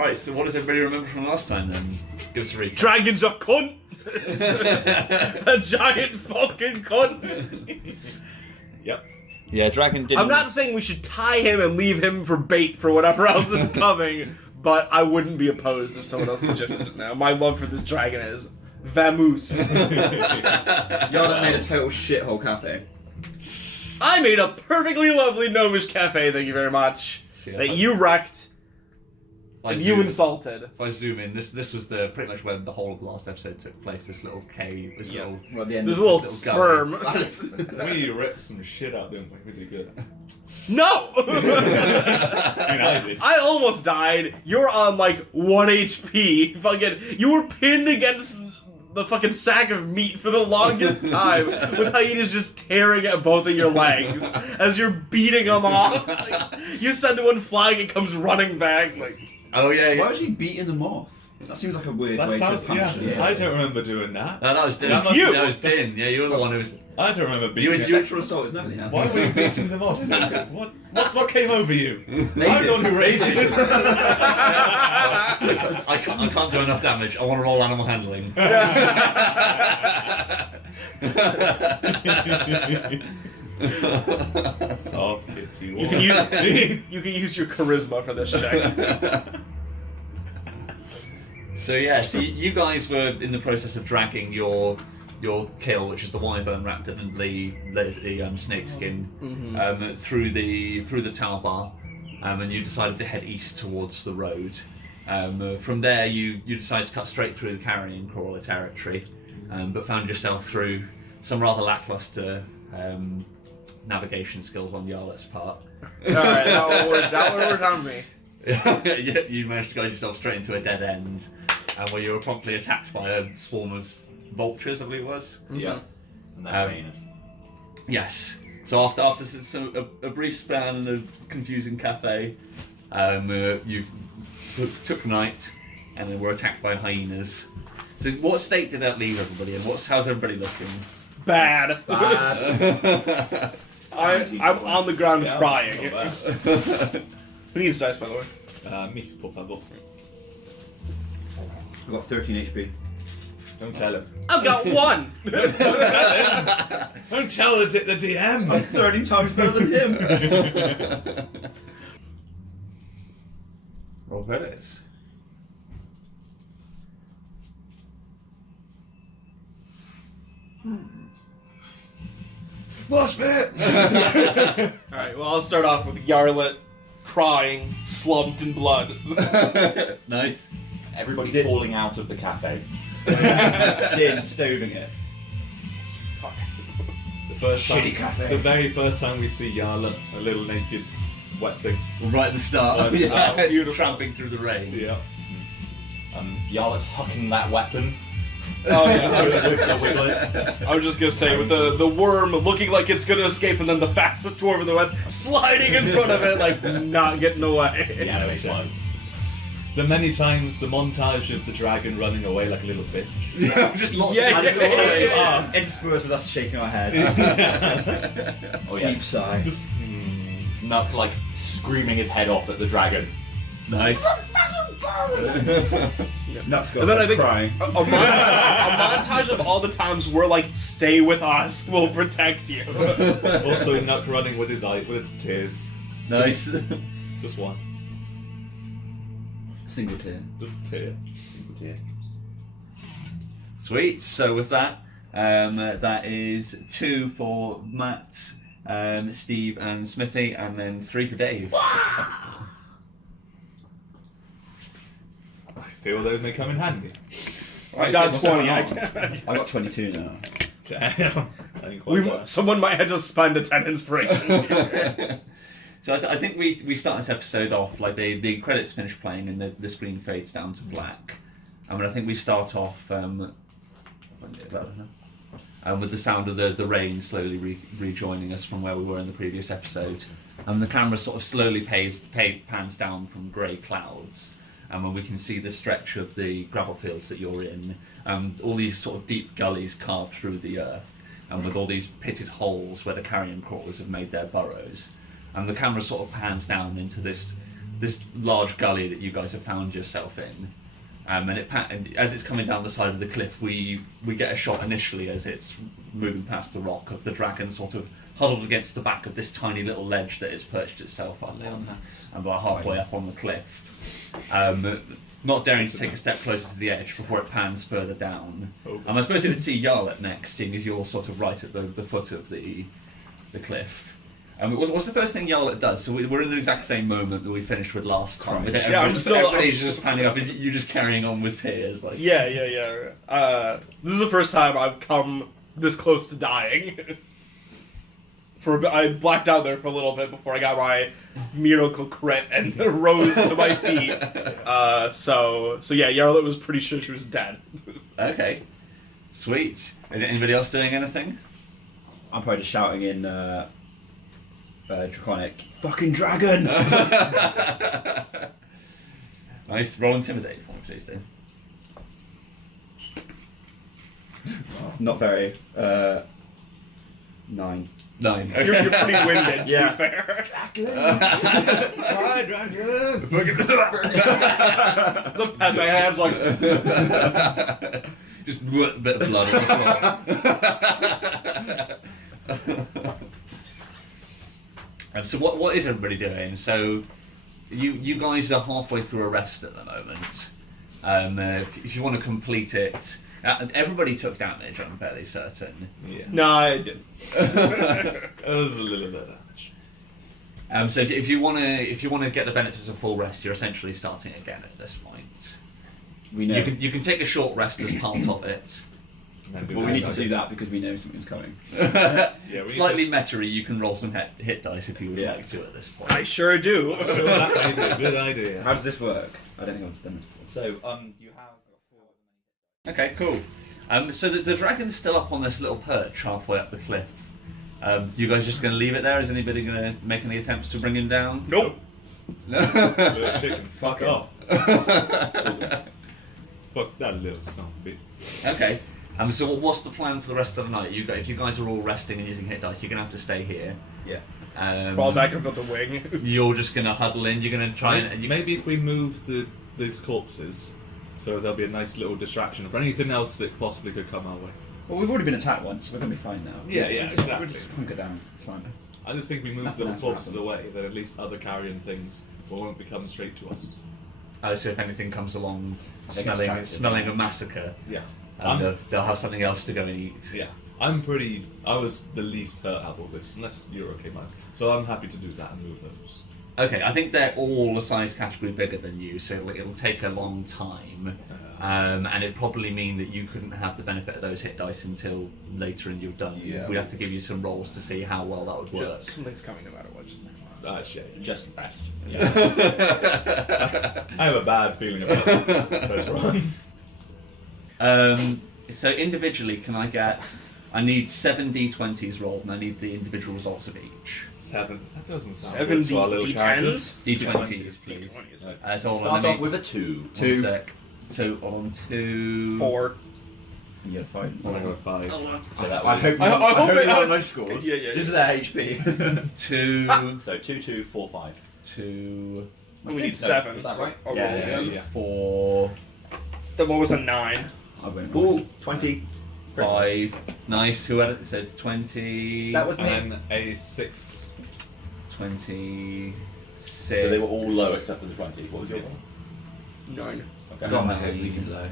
Alright, so what does everybody remember from last time then? Give us a recap. Dragon's a cunt! A giant fucking cunt! Yep. Yeah, Dragon didn't... I'm not saying we should tie him and leave him for bait for whatever else is coming, but I wouldn't be opposed if someone else suggested it now. My love for this dragon is vamoosed. Yarlet made a total shithole cafe. I made a perfectly lovely gnomish cafe, thank you very much. So, yeah, That you wrecked if and you insulted. If I zoom in, this was pretty much where the whole of the last episode took place. This little cave, this little. Well, at the end There's a of little this sperm. We ripped some shit out, didn't we? Really good. No! I mean, I did. I almost died. You're on like 1 HP. Fucking, you were pinned against the fucking sack of meat for the longest time, with hyenas just tearing at both of your legs as you're beating them off. Like, you send one flying, it comes running back. Like, Oh yeah, yeah. Why was he beating them off? That seems like a weird That way sounds, to punish them. I don't remember doing that. No, that was Din. That must- you. That was Din. Yeah, you were the one who was. I don't remember You- beating you- Sexual assault is nothing now. Why were you beating them off? What came over you? They I'm did. the one who rages. I can't do enough damage. I want to roll animal handling. Soft kitty. you can use your charisma for this check. So yeah, so you guys were in the process of dragging your kill, which is the wyvern wrapped in the snakeskin, through the tower bar, and you decided to head east towards the road. From there, you decided to cut straight through the carrion crawler territory, but found yourself through some rather lackluster navigation skills on Yarlet's part. Alright, that would work on me. You managed to guide yourself straight into a dead end, where you were promptly attacked by a swarm of vultures, I believe it was. Yeah. And then hyenas. Yes. So after a brief span in a confusing cafe, you took night, and then were attacked by hyenas. So what state did that leave everybody in? How's everybody looking? Bad. I'm on the ground Yeah, crying. not Who needs dice, by the way? bad. Me, por favor. I've got 13 HP. Don't tell him. I've got one! Don't tell the DM. I'm 13 times better than him. Roll credits. Boss bit! Alright, well, I'll start off with Yarlet crying, slumped in blood. Nice. Everybody falling out of the cafe. Din stoving it. The first Shitty time, cafe. The very first time we see Yarla, a little naked, wet thing. Right at the start. Right at the start. Yeah, you're tramping through the rain. Yeah. Yarlet hucking that weapon. Oh yeah, with the wigglers. I was just gonna say, with the worm looking like it's gonna escape, and then the fastest dwarf in the West sliding in front of it, like not getting away. The anime slides. The many times the montage of the dragon running away like a little bitch. Yeah, just lots Yeah, of yeah, animals. yeah. Interspersed with us shaking our head. Oh yeah. Deep sigh. Just, Nuck like screaming his head off at the dragon. Nice. Nuts got And then I think crying. a montage of all the times we're like, "Stay with us, we'll protect you." also Nuck running with his tears. Nice. Just one. Single tear. Just a tear. Sweet. So with that, that is 2 for Matt, Steve, and Smithy, and then 3 for Dave. I feel they may come in handy. I got so 20. I got 22 now. Damn. I ain't quite there. Someone might have to spend a 10 inspiration. So I think we start this episode off like the credits finish playing and the screen fades down to black. I mean, I think we start off with the sound of the rain slowly rejoining us from where we were in the previous episode, and the camera sort of slowly pans down from grey clouds, and when we can see the stretch of the gravel fields that you're in, all these sort of deep gullies carved through the earth, and with all these pitted holes where the carrion crawlers have made their burrows. And the camera sort of pans down into this this large gully that you guys have found yourself in. And as it's coming down the side of the cliff, we get a shot initially as it's moving past the rock of the dragon sort of huddled against the back of this tiny little ledge that it's perched itself up on, and about halfway up on the cliff. Not daring to take a step closer to the edge before it pans further down. I suppose it would see Yarlet next, seeing as you're sort of right at the foot of the cliff. What's the first thing Yarlet does? So we're in the exact same moment that we finished with last time. Everybody's just panning up. Is you just carrying on with tears? Like Yeah. This is the first time I've come this close to dying. I blacked out there for a little bit before I got my miracle crit and rose to my feet. So yeah, Yarlet was pretty sure she was dead. Okay, sweet. Is anybody else doing anything? I'm probably just shouting in Draconic, fucking dragon! Nice. Roll intimidate for me, please do. Not very. 9. 9. You're pretty winded, to Yeah. be fair. Alright, dragon! Look at my hands like... Just a bit of blood on the floor. So what is everybody doing? So you guys are halfway through a rest at the moment. If you want to complete it, everybody took damage. I'm fairly certain. Yeah. No, I didn't. It was a little bit of damage. So if you want to get the benefits of full rest, you're essentially starting again at this point. We know. You can take a short rest as part of it. Maybe Well, we need to do that because we know something's coming. Yeah, we Slightly meta-y, you can roll some hit dice if you would Yeah. like to at this point. I sure do. Good idea. Good idea. How does this work? I don't think I've done this before. So, you have 4. Okay, cool. So the dragon's still up on this little perch halfway up the cliff. You guys just going to leave it there? Is anybody going to make any attempts to bring him down? Nope. Little chicken, fuck him. off. Fuck that little son of a bitch. Okay. So what's the plan for the rest of the night? If you guys are all resting and using hit dice, you're going to have to stay here. Yeah. Crawl back up the wing. You're just going to huddle in. You're going to try and... Maybe if we move these corpses, so there'll be a nice little distraction for anything else that possibly could come our way. Well, we've already been attacked once, so we're going to be fine now. Yeah, exactly. We'll just hunker down. It's fine. I just think we move Nothing little else will corpses happen. away, then at least other carrion things won't be coming straight to us. So if anything comes along They get distracted. smelling a massacre, Yeah. they'll have something else to go and eat. Yeah. I was the least hurt out of all this, unless you're okay, Mike. So I'm happy to do that and move those. Okay, I think they're all a size category bigger than you, so it'll take a long time. And it'd probably mean that you couldn't have the benefit of those hit dice until later in your done. Yeah. We'd have to give you some rolls to see how well that would work. Something's coming no matter what. Shit. Just rest. I have a bad feeling about this, so it's wrong. So individually, I need 7 d20s rolled, and I need the individual results of each. 7. That doesn't sound 7 good to our little D10s? characters. D20s, please. So hold on, Start let off me- with a 2. 1 sec. So on 2... 4. You gotta fight. I'm gonna go 5. So that I was hope you I hope it- got most scores. Yeah, yeah, This is their HP. 2... so 2, 2, 4, 5. 2... We need No, 7. is that right? I'll Yeah, roll yeah, again. yeah. 4... Then what was a 9? I won't. Ooh, 20. 5... Nice, who had it? So it's 20... That was me. And a 6. 26... So they were all low except for the 20. What was your one? 9. Okay. God, my hope we can low.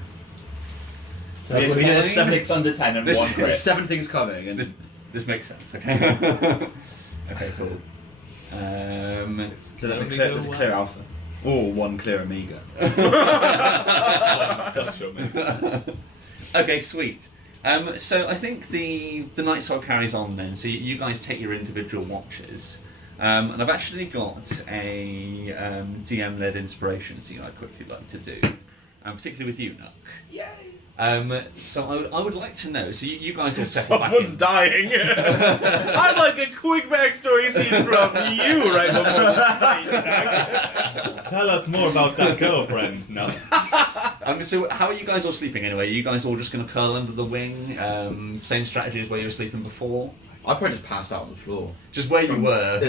So we had 6 under 10 and This- 1 crit. 7 things coming, and This makes sense, okay? Okay, cool. so there's a clear alpha. Or 1 clear omega. Such a Okay, sweet. So I think the night sword carries on then. So you guys take your individual watches. And I've actually got a DM-led inspiration scene I'd quickly like to do. Particularly with you, Nook. Yay! So I would like to know, so you guys all settle back Someone's in. dying. I'd like a quick backstory scene from you right before the fight. Tell us more about that girlfriend, no? So how are you guys all sleeping anyway? Are you guys all just going to curl under the wing? Same strategy as where you were sleeping before? I probably just passed out on the floor. Just where you were.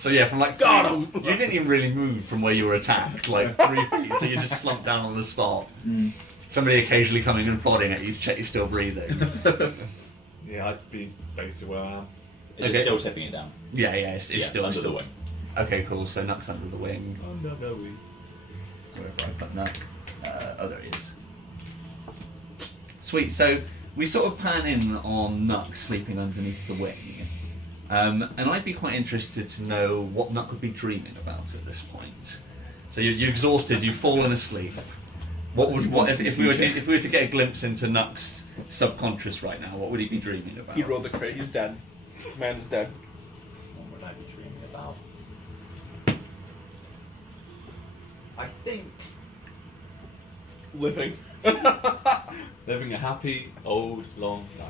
So yeah, from like Got him! you didn't even really move from where you were attacked, like 3 feet. So you just slumped down on the spot. Somebody occasionally coming and prodding at you to check you're still breathing. Yeah, I'd be basically where I am. Is Okay. it still tipping it down? Yeah, it's still under the wing. Okay, cool. So Nuck's under the wing. Under the wing. Wherever I put Nuck. Oh, there he is. Sweet. So we sort of pan in on Nuck sleeping underneath the wing, and I'd be quite interested to know what Nuck would be dreaming about at this point. So you're exhausted. You've fallen asleep. What if we were to get a glimpse into Nuck's subconscious right now? What would he be dreaming about? He rolled the crit. He's dead. Man's dead. What would I be dreaming about? I think Living. Living a happy, old, long life.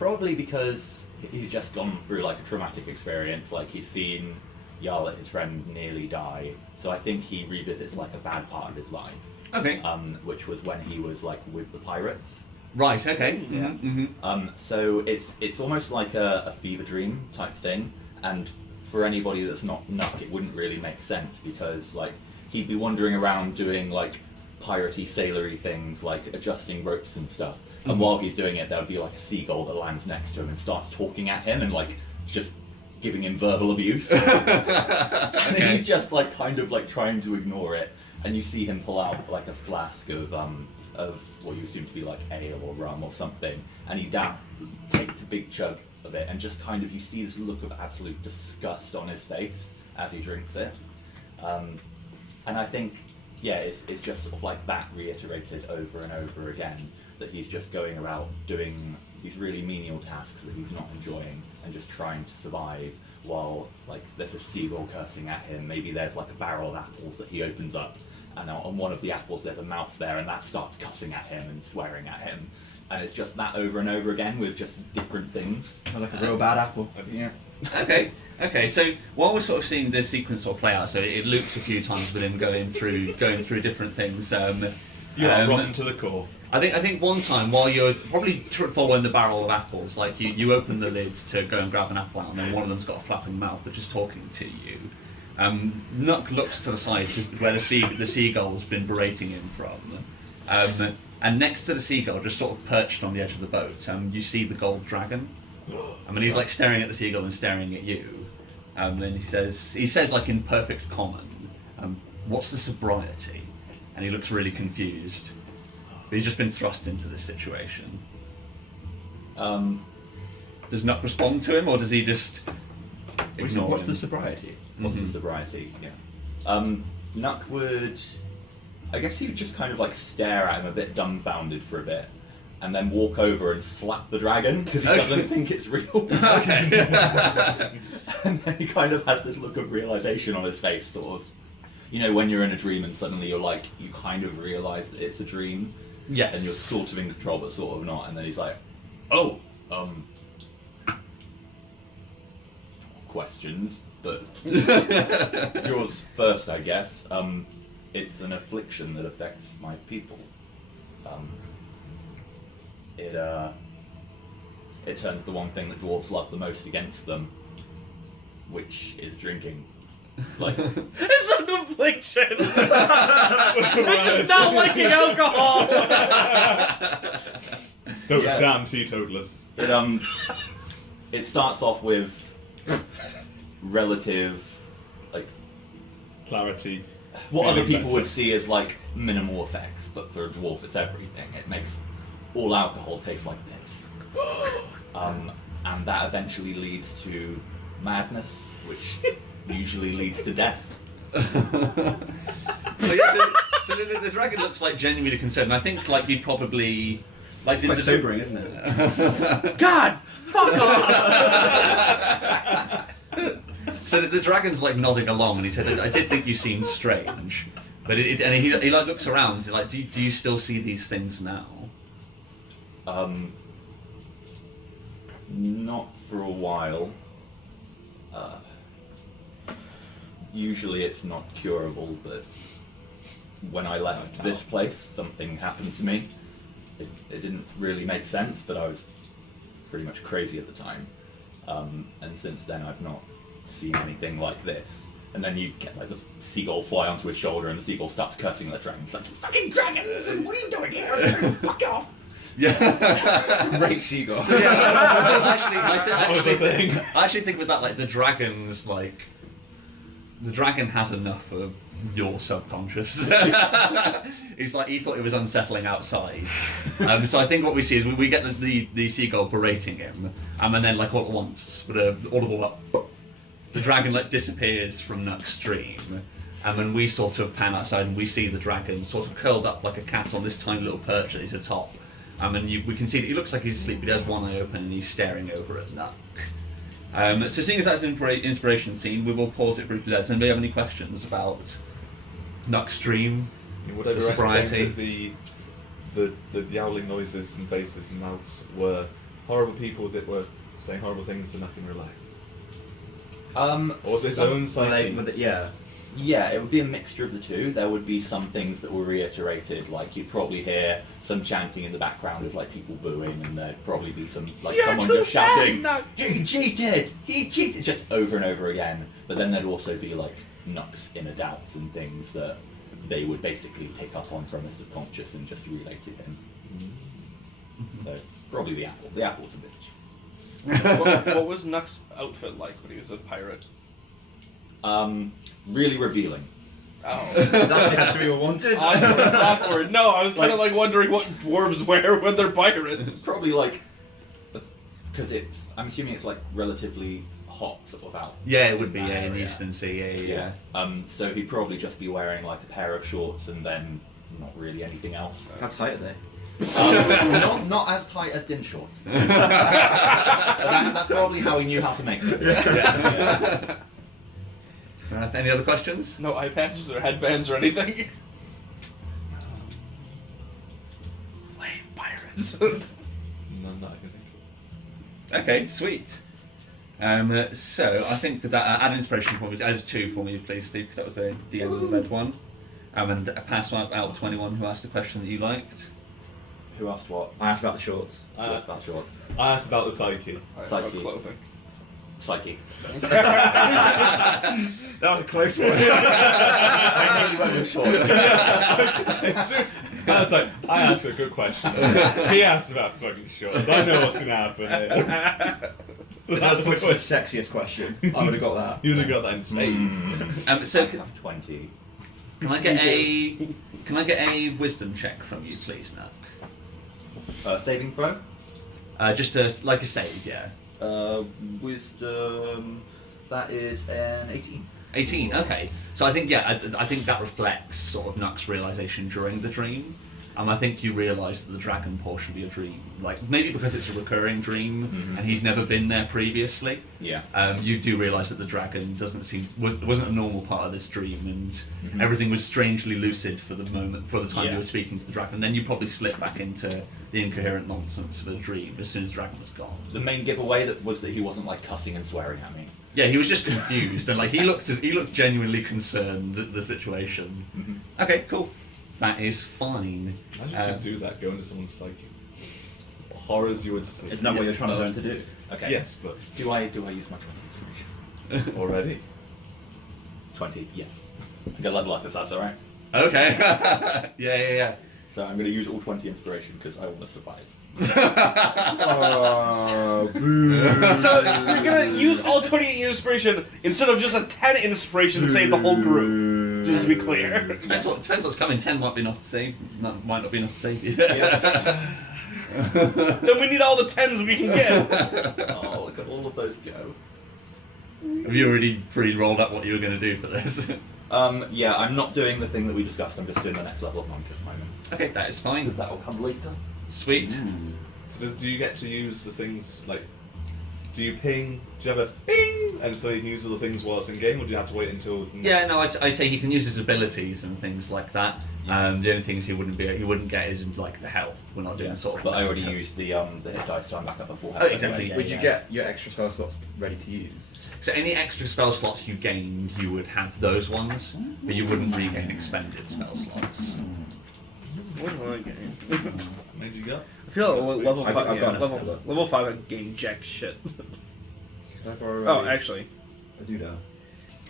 probably because he's just gone through like a traumatic experience. Like he's seen Jarl, his friend, nearly die. So I think he revisits like a bad part of his life, Okay. which was when he was like with the pirates. Right. Okay. Yeah. Mm-hmm. So it's almost like a fever dream type thing, and for anybody that's not Nuck, it wouldn't really make sense because like he'd be wandering around doing like piratey, sailory things like adjusting ropes and stuff, and while he's doing it, there'll be like a seagull that lands next to him and starts talking at him and like just giving him verbal abuse, and he's just like kind of like trying to ignore it, and you see him pull out like a flask of what you assume to be like ale or rum or something, and he takes a big chug of it, and just kind of you see this look of absolute disgust on his face as he drinks it, and I think it's just sort of like that reiterated over and over again, that he's just going about doing these really menial tasks that he's not enjoying and just trying to survive while like there's a seagull cursing at him, maybe there's like a barrel of apples that he opens up, and on one of the apples there's a mouth there and that starts cussing at him and swearing at him, and it's just that over and over again with just different things. Like a real bad apple. Yeah. Okay. So while we're sort of seeing this sequence sort of play out, so it loops a few times with him going through different things. You are rotten to the core. I think one time while you're probably following the barrel of apples, like you open the lids to go and grab an apple out, and then one of them's got a flapping mouth which is talking to you. Nuck looks to the side, just where the seagull's been berating him from, and next to the seagull, just sort of perched on the edge of the boat, you see the gold dragon. I mean, he's like staring at the seagull and staring at you. And he says like in perfect common, "What's the sobriety?" And he looks really confused. But he's just been thrust into this situation. Does Nuck respond to him, or does he just ignore What's him? the sobriety? What's the sobriety? Yeah. Nuck would, I guess he would just kind of like stare at him a bit dumbfounded for a bit, and then walk over and slap the dragon because he doesn't think it's real. Okay. And then he kind of has this look of realization on his face, sort of, you know, when you're in a dream and suddenly you're like, you kind of realize that it's a dream. Yes. And you're sort of in control, but sort of not. And then he's like, "Oh, questions, but yours first, I guess. It's an affliction that affects my people. It turns the one thing that dwarves love the most against them, which is drinking. Like, It's an affliction. It's just not liking alcohol. Those Yeah. damn teetotalers. it starts off with relative, like, Clarity. what other Feeling people better. would see as like minimal effects, but for a dwarf it's everything. It makes all alcohol taste like piss. And that eventually leads to madness, which usually leads to death. So the dragon looks like genuinely concerned. I think like you'd probably like Quite sobering, isn't it? God, fuck off. So the dragon's like nodding along, and he said, "I did think you seemed strange," but and he like looks around. And he's like, "Do you still see these things now?" Not for a while. Usually it's not curable, but when I left this place, something happened to me. It didn't really make sense, but I was pretty much crazy at the time. And since then I've not seen anything like this. And then you get like the seagull fly onto his shoulder, and the seagull starts cursing at the dragon. It's like, you fucking dragons! What are you doing here? Fuck off! Yeah. Great seagull. So I actually think with that, like the dragon has enough of your subconscious. He's like, he thought it was unsettling outside. So I think what we see is we get the seagull berating him, and then like all at once, with a audible the dragon like disappears from Nuck's stream. And then we sort of pan outside and we see the dragon sort of curled up like a cat on this tiny little perch that he's atop. And we can see that he looks like he's asleep, but he has one eye open and he's staring over at Nuck. So seeing as that's an inspiration scene, we will pause it briefly there. Does anybody have any questions about Nuck's dream? Would The I direct sobriety. saying that the yowling noises and faces and mouths were horrible people that were saying horrible things to Nuck in real life? Or was it his own psyche? Yeah, it would be a mixture of the two. There would be some things that were reiterated, like you'd probably hear some chanting in the background of like people booing, and there'd probably be some like someone just shouting, "He cheated! He cheated!" just over and over again. But then there'd also be like Nuck's inner doubts and things that they would basically pick up on from a subconscious and just relay to him. So probably the apple. The apple's a bitch. What was Nuck's outfit like when he was a pirate? Really revealing. Oh. That's the answer we were wanted. Awkward. No, I was kind of like wondering what dwarves wear when they're pirates. It's probably like, because I'm assuming it's like relatively hot sort of out. Yeah, it would be, that in the area. Eastern Sea, yeah. So he'd probably just be wearing like a pair of shorts and then not really anything else. How tight are they? Not as tight as Din shorts. That's probably how he knew how to make them. Yeah. Any other questions? No eye patches or headbands or anything. Lame pirates. None that I can think of. Okay, sweet. So I think with that, add inspiration for me. Add 2 for me, please, Steve, because that was a DM-led one. And pass out to anyone who asked a question that you liked. Who asked what? I asked about the shorts. Who asked about shorts? I asked about the psyche. Psyche. Clothing. Psyche. That was a close one. I really went with shorts. I was like, I asked a good question. He asked about fucking shorts. I know what's gonna happen here. That's the sexiest question. I would have got that. You would have got that in spades. So I have 20. can I get a wisdom check from you, please, Nuck? Saving throw? Just like a save, yeah. Wisdom. That is an 18. 18. Okay. So I think I think that reflects sort of Nuck's realization during the dream. I think you realise that the dragon portion of your dream, like maybe because it's a recurring dream and he's never been there previously. Yeah. You do realise that the dragon wasn't a normal part of this dream, and everything was strangely lucid for the time you were speaking to the dragon. And then you probably slip back into the incoherent nonsense of a dream as soon as the dragon was gone. The main giveaway was that he wasn't like cussing and swearing at me. Yeah, he was just confused and like he looked genuinely concerned at the situation. Okay, cool. That is fine. Imagine you could do that, go into someone's psyche. What horrors you would see. Isn't that what you're trying to learn to do? Okay. Yes, but Do I use my 20 inspiration? already. 20, yes. I'm gonna level up if that's alright. Okay. yeah. So I'm gonna use all 20 inspiration because I want to survive. So you're gonna use all 20 inspiration instead of just a 10 inspiration to save the whole group. Just to be clear. Depends what's coming. 10 might be enough to save. Might not be enough to save you. Then we need all the 10s we can get. Oh, look at all of those go. Have you already pre-rolled up what you were going to do for this? Yeah, I'm not doing the thing that we discussed. I'm just doing the next level of monk at the moment. Okay, that is fine. Because that will come later. Sweet. So do you get to use the things like? Do you ping? Do you have a ping? And so you can use all the things while it's in game, or do you have to wait until? Yeah, no, I'd say he can use his abilities and things like that. The only things he wouldn't get is like the health. We're not doing sort of. But I already used the hit dice, so I'm back up at full health. Oh, exactly. anyway. Would you get your extra spell slots ready to use? So any extra spell slots you gained, you would have those ones, but you wouldn't regain expended spell slots. What do I gain? How many do you got? I feel like level I've 5. got enough. Level 5 I gain jack shit. Can I borrow Oh, a- actually, I do know.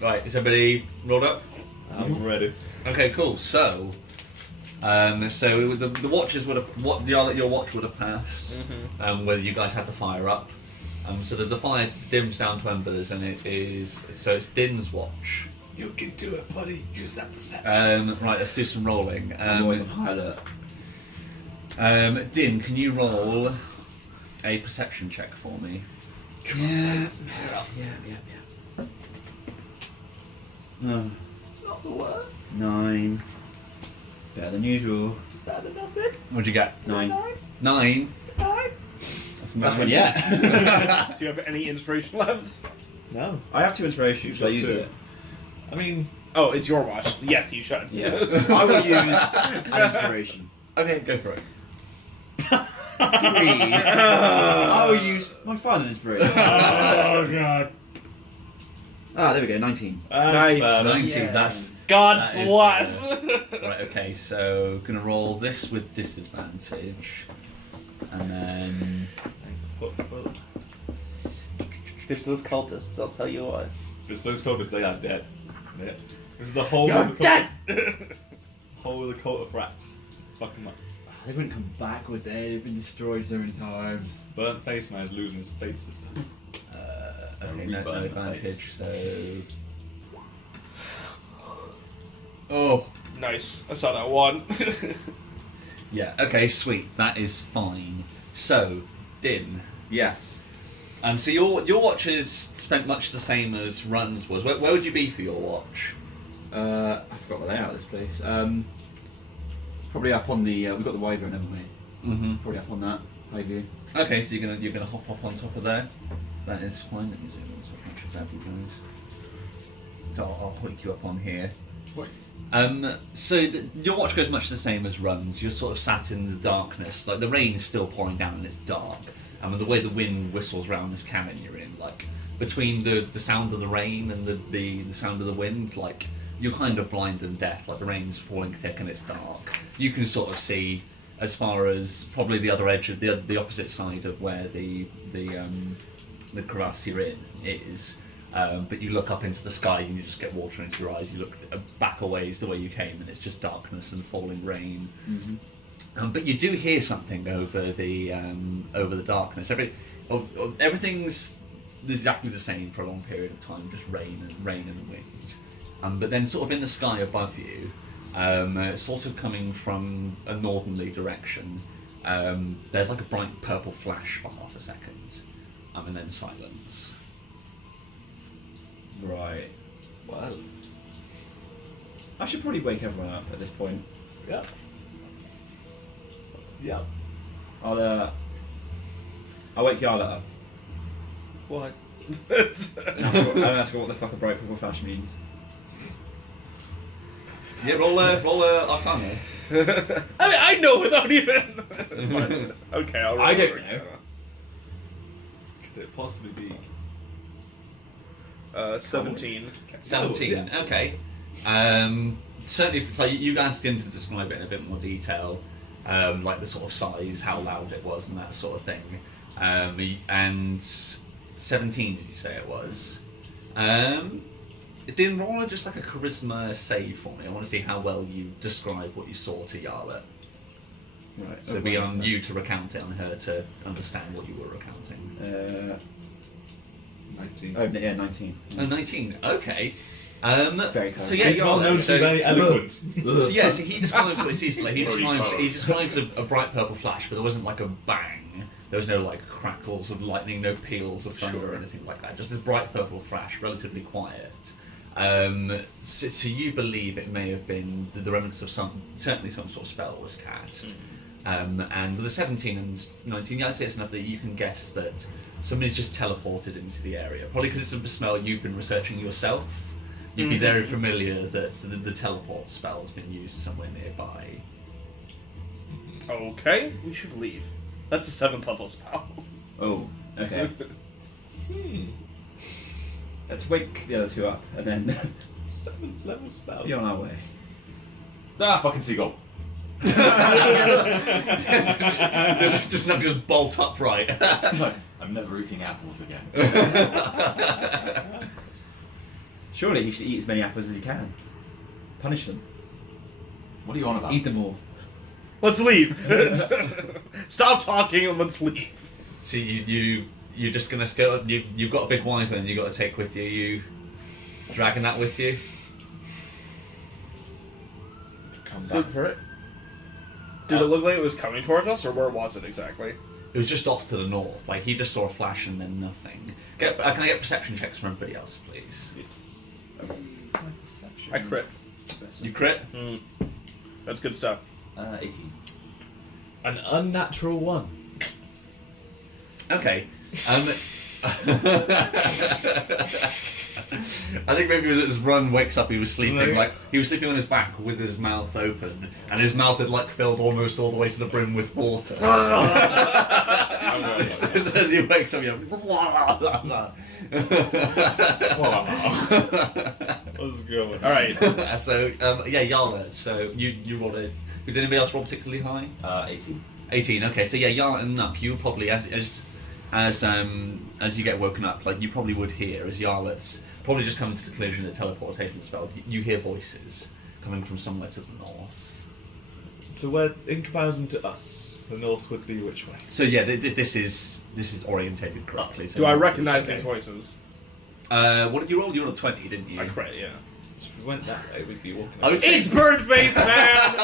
Right, is everybody rolled up? I'm ready. Okay, cool. So, so the watches would have your watch would have passed. Whether you guys had the fire up. So the fire dims down to embers, and it's Din's watch. You can do it, buddy. Use that perception. Right, let's do some rolling. I'm always on high alert. Din, can you roll a perception check for me? Yeah. Not the worst. 9. Better than usual. Better than nothing. What'd you get? 9. 9. That's one yet. Do you have any inspiration left? No. I have 2 inspiration. Should I use it? I mean, Oh, it's your watch. Yes, you should. Yeah. I will use an inspiration. Okay, go for it. 3. I will use my final inspiration. Oh god. Ah, there we go. 19. Nice. 19. Yeah. That's God That is, bless. right. Okay, so gonna roll this with disadvantage, and then There's those cultists. I'll tell you what. just those cultists, they are dead. Yeah. This is a whole You're other dead. whole other cult of rats. Fuck them up. They wouldn't come back, would they? They've been destroyed so many times. Burnt Face Man is losing his face this time. okay, no Reburn the advantage. So oh Nice. I saw that one. yeah. Okay, sweet. That is fine. So Din. Yes. So your watch is spent much the same as Run's was. Where would you be for your watch? I forgot the layout of this place. Probably up on the. We've got the wyvern, haven't we? Mm-hmm. Probably up on that high view. Okay, so you're gonna hop up on top of there. That is fine. Let me zoom in so I can grab you guys. So I'll point you up on here. So your watch goes much the same as Run's. You're sort of sat in the darkness. Like the rain's still pouring down and it's dark. And the way the wind whistles around this cabin you're in, like between the sound of the rain and the sound of the wind, like you're kind of blind and deaf. Like the rain's falling thick and it's dark. You can sort of see as far as probably the other edge of the opposite side of where the crevasse you're in is. But you look up into the sky and you just get water into your eyes. You look back a ways the way you came and it's just darkness and falling rain. Mm-hmm. But you do hear something over the darkness. Everything's exactly the same for a long period of time, just rain and wind. But then sort of in the sky above you, sort of coming from a northerly direction, there's like a bright purple flash for half a second, and then silence. Right. Well, I should probably wake everyone up at this point. yeah. Yeah. I'll wake Yarla up. What? And ask her what the fuck a bright purple flash means. Yeah, roll Arcana. I mean, I know without even. Okay, I'll roll. I don't know. Could it possibly be? 17. 17. Okay. Certainly, so you guys can describe it in a bit more detail, like the sort of size, how loud it was, and that sort of thing. And 17, did you say it was? Didn't roll just like a charisma save for me. I want to see how well you describe what you saw to Yarla. Right. So it'd be on you to recount it, on her to understand what you were recounting. 19. Oh yeah, 19. Oh, 19. Okay. Very so clever. yeah, He's well known to be very eloquent. So yeah, so he describes what he sees. Like he Very describes a bright purple flash, but there wasn't like a bang. There was no like crackles of lightning, no peals of thunder or anything like that. Just this bright purple flash, relatively quiet. So you believe it may have been the remnants of certainly some sort of spell was cast. And with the 17 and 19, yeah, I'd say it's enough that you can guess that somebody's just teleported into the area. Probably because it's a smell you've been researching yourself. You'd be very familiar that the teleport spell has been used somewhere nearby. Okay, we should leave. That's a 7th level spell. Oh, okay. Let's wake the other two up and then 7th level spell. be on our way. Fucking seagull. just bolt upright. I'm never eating apples again. Surely he should eat as many apples as he can. Punish them. What are you on about? Eat them all. Let's leave. Stop talking and let's leave. So you're just gonna scale up. You've got a big wyvern you got to take with you. You dragging that with you? Come So- back for it. Did it look like it was coming towards us, or where was it exactly? It was just off to the north. Like he just saw a flash and then nothing. Can I get perception checks from everybody else, please? I crit. You crit. That's good stuff. 18. An unnatural 1. Okay. I think maybe as Run wakes up, he was sleeping like he was sleeping on his back with his mouth open, and his mouth had like filled almost all the way to the brim with water. So as he wakes up, you're Let's go. All right. So yeah, Yarla. So you rolled it. Did anybody else roll particularly high? 18. 18. Okay, so yeah, Yarla and Nup, you probably as you get woken up, like you probably would hear as Yarla's probably just coming to the conclusion that teleportation spells. You hear voices coming from somewhere to the north. So where, in comparison to us, the north would be which way? So yeah, this is orientated correctly. So Do I recognize these voices? What did you roll? You rolled a 20, didn't you? I crit, yeah. So if we went that way, we'd be walking. I would say- It's Birdface, man!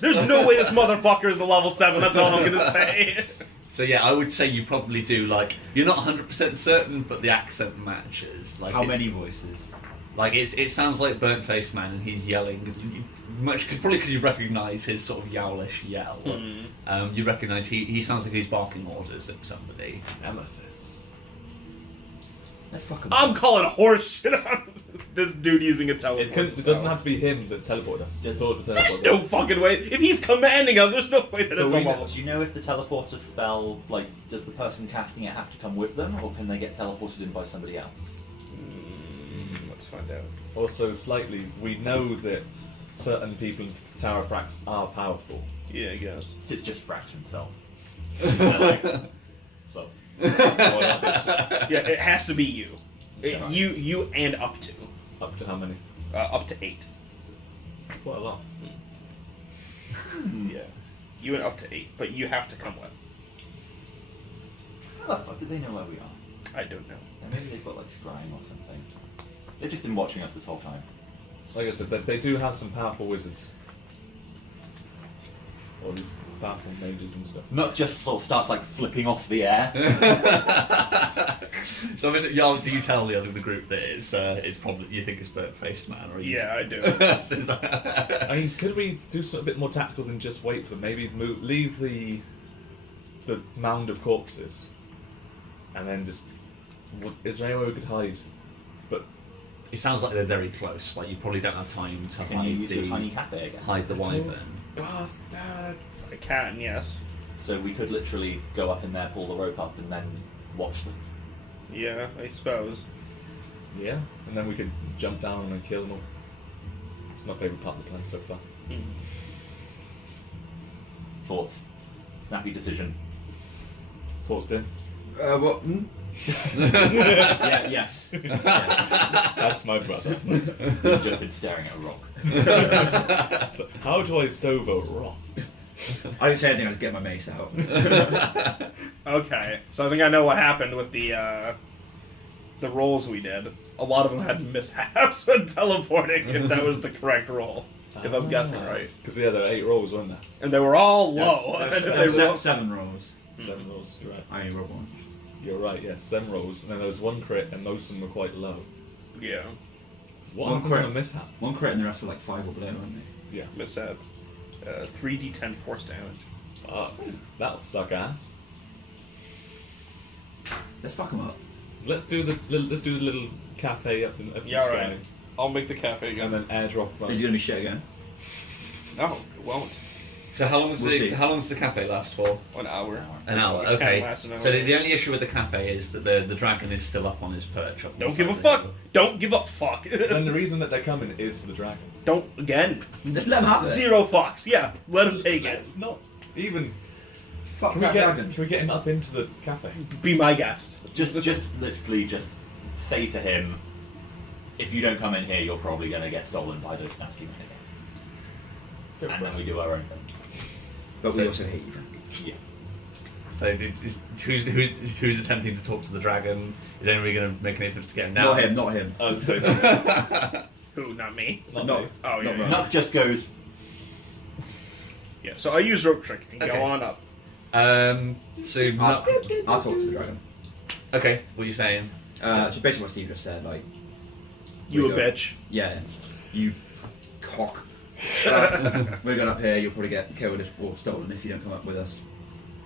There's no way this motherfucker is a level 7, that's all I'm gonna say. So yeah, I would say you probably do, like, you're not 100% certain, but the accent matches. Like How it's- many voices? Like it sounds like Burnt Faced Man, and he's yelling. Probably because you recognise his sort of yowlish yell. You recognise he sounds like he's barking orders at somebody. Nemesis. Let's fucking. I'm calling horse shit on this dude using a teleport. It doesn't have to be him that teleported us. It's all the There's no fucking way. If he's commanding him, there's no way that it's a we know- level. Do you know if the teleporter spell, like, does the person casting it have to come with them, or can they get teleported in by somebody else? Let's find out. Also, slightly, we know that certain people in Tower of Frax are powerful. Yeah, I guess. It's just Frax himself. So. Yeah, it has to be you. Yeah. You and up to. Up to how many? Up to 8. Quite a lot. Yeah. You and up to 8, but you have to come with. How the fuck do they know where we are? I don't know. Yeah, maybe they've got, like, scrying or something. They've just been watching us this whole time. Like I said, they do have some powerful wizards. Or these powerful mages and stuff. Muck just sort of starts, like, flipping off the air. So is it, Yarl, do you tell the other of the group that it's probably you think it's Burnt Faced Man, or you? Yeah, I do. So is that- I mean, could we do something a bit more tactical than just wait for them? Maybe leave the mound of corpses, and then just. Is there any way we could hide? But It sounds like they're very close. Like you probably don't have time to Can you use your tiny cafe again? hide the wyvern. bastard. I can, yes. So we could literally go up in there, pull the rope up, and then watch them. Yeah, I suppose. Yeah, and then we could jump down and kill them all. It's my favourite part of the plan so far. Thoughts? Snappy decision. Thoughts, Din? What? Yeah, yes. That's my brother. He's just been staring at a rock. So, how do I stove a rock? I didn't say anything. I was getting my mace out. Okay, so I think I know what happened with the rolls we did. A lot of them had mishaps when teleporting, if that was the correct roll. If I'm guessing right. Because there were 8 rolls, weren't there? And they were all low. Yes, And yes. they rolled- 7 rolls. 7 rolls, you're right. I only rolled 1. You're right, yes, 7 rolls, and then there was 1 crit, and most of them were quite low. Yeah, What One happens crit. on a mishap? 1 crit and the rest were like 5 or below, weren't they? Yeah. mishap. 3d10 force damage. That'll suck ass. Let's fuck them up. Let's do the little cafe up in the Yeah, sky, alright. I'll make the cafe and again. then airdrop. Is it gonna be shit again? No, it won't. So how long We'll see. does the cafe last for? An hour. An hour. It can't Okay. last an hour. So the only issue with the cafe is that the dragon is still up on his perch. Up on Don't the give a side of the fuck. hill. Don't give a fuck. And the reason that they're coming is for the dragon. Don't, again. Let's let them have it. 0 fucks. Yeah, let him take it. It's not even. Fuck Can we that get dragon. him up into the cafe? Be my guest. Just literally just say to him, if you don't come in here, you're probably going to get stolen by those nasty men again. And then we do our own thing. But we also hate you. Yeah. So who's attempting to talk to the dragon? Is anybody going to make any attempts to get him now? Not him. So Who? Not me. not No. me. Oh yeah. Not yeah. me. Nuck just goes. Yeah. So I use rope trick and Okay. go on up. So I'll talk to the dragon. okay, what are you saying? So basically what Steve just said, like, You a we go- bitch. yeah, you cock. We're going up here, you'll probably get killed or stolen if you don't come up with us.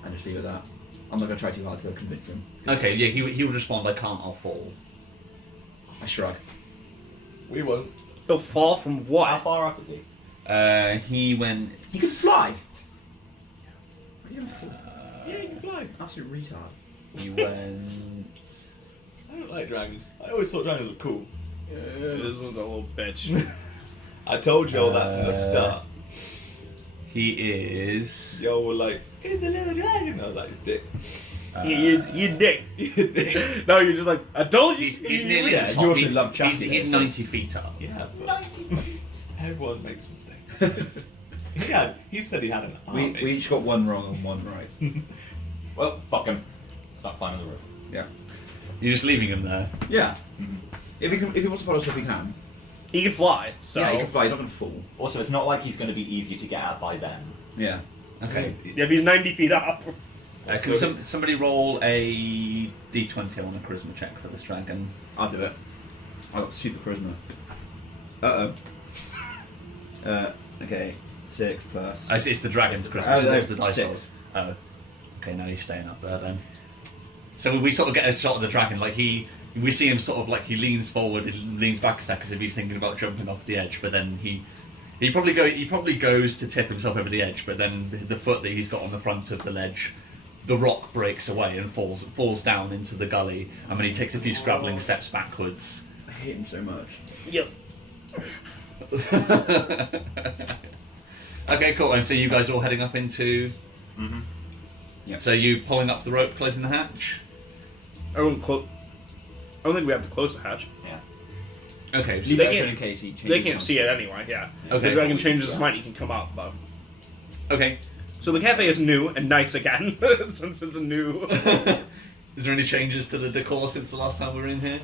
And just leave it at that. I'm not going to try too hard to convince him. Okay, yeah, he would respond, I can't, I'll fall. I shrug. We won't. He'll fall from How what? far up is he? He went. He can fly! How's he going to fall? Yeah, you can fly. Absolute retard. He went. I don't like dragons. I always thought dragons were cool. This one's a little bitch. I told you all that from the Uh, start. He is. Y'all were like, it's a little dragon. I was like, dick. You dick. You dick. No, you're just like, I told you. He's nearly Yeah, at the you top. also love chatting, He's so- 90 feet up. Yeah, but everyone makes mistakes. He said he had an We army. each got one wrong and one right. Well, fuck him. Stop climbing the roof. Yeah. You're just leaving him there. Yeah. If he wants to follow us, if he can. He can fly. So Yeah, he can fly. He's not going to fall. Also, it's not like he's going to be easy to get at by them. Yeah. Okay. Yeah, if he's 90 feet up. Can somebody roll a d20 on a charisma check for this dragon? I'll do it. I got super charisma. Okay. 6 plus. It's the dragon's charisma. Oh, So no, what's the dice 6. roll? Oh. Okay, now he's staying up there then. So we sort of get a shot of the dragon, like we see him sort of like he leans forward, he leans back a second as if he's thinking about jumping off the edge, but then he probably goes to tip himself over the edge, but then the foot that he's got on the front of the ledge, the rock breaks away and falls down into the gully, and then he takes a few scrabbling steps backwards. I hate him so much. Yep. Okay, cool. And so you guys are all heading up into. Mm-hmm. Yeah. So you pulling up the rope, closing the hatch. I don't think we have to close the hatch. Yeah. Okay. So Leave They it open can't- in case he changes. They can't mind. see it anyway, yeah. Okay. If the dragon changes his mind, he can come up, but... okay. So the cafe is new and nice again, since it's a new... Is there any changes to the decor since the last time we were in here?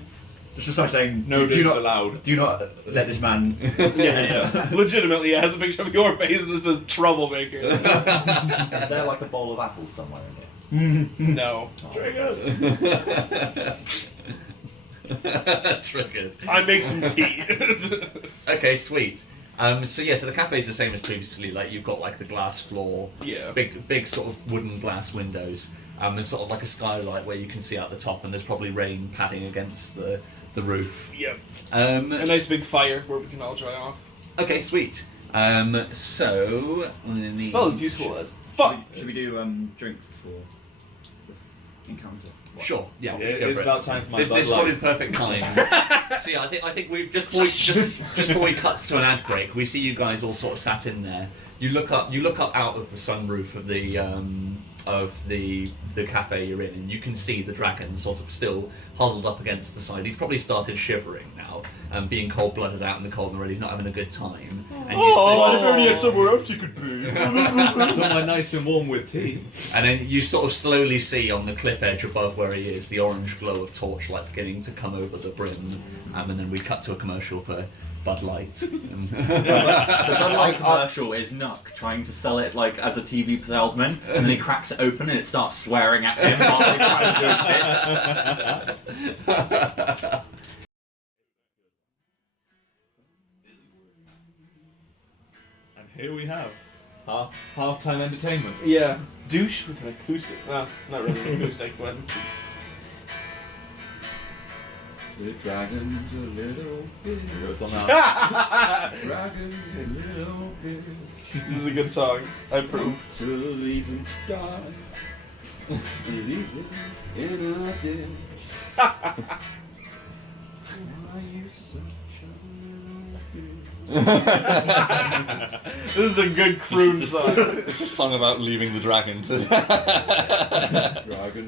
It's just like saying, No do dudes not allowed. Do not let this man. Yeah, legitimately, it has a picture of your face and it says troublemaker. Is there like a bowl of apples somewhere in here? No. Triggered. I make some tea. Okay, sweet. So the cafe is the same as previously. Like you've got like the glass floor, Yeah. big sort of wooden glass windows. There's sort of like a skylight where you can see out the top, and there's probably rain padding against the roof. Yep. A nice big fire where we can all dry off. Okay, sweet. So I'm gonna need. Spell's useful as fuck. Should we do drinks before the encounter? Sure. Yeah. Yeah, go it's for it. about time for my This Bud is Light. probably the perfect time. So yeah, I think we just before we cut to an ad break, we see you guys all sort of sat in there. You look up out of the sunroof of the cafe you're in, and you can see the dragon sort of still huddled up against the side. He's probably started shivering now, being cold-blooded out in the cold already. He's not having a good time. And you What if split- only had somewhere else you could be? Somewhere nice and warm with tea. And then you sort of slowly see on the cliff edge above where he is the orange glow of torchlight beginning to come over the brim. And then we cut to a commercial for Bud Light. The Bud Light commercial is Nuck trying to sell it like as a TV salesman, and then he cracks it open and it starts swearing at him while he's trying to do his bits. And here we have our half-time entertainment. Yeah. Douche with an acoustic. Well, not really an acoustic, but... The dragon's a little bitch. Here goes on our Dragon's a little bitch. This is a good song. I approve. To leave him to die. Leave him in a ditch. Why you such a little bitch? This is a good crude song. It's a song about leaving the dragon. Dragon's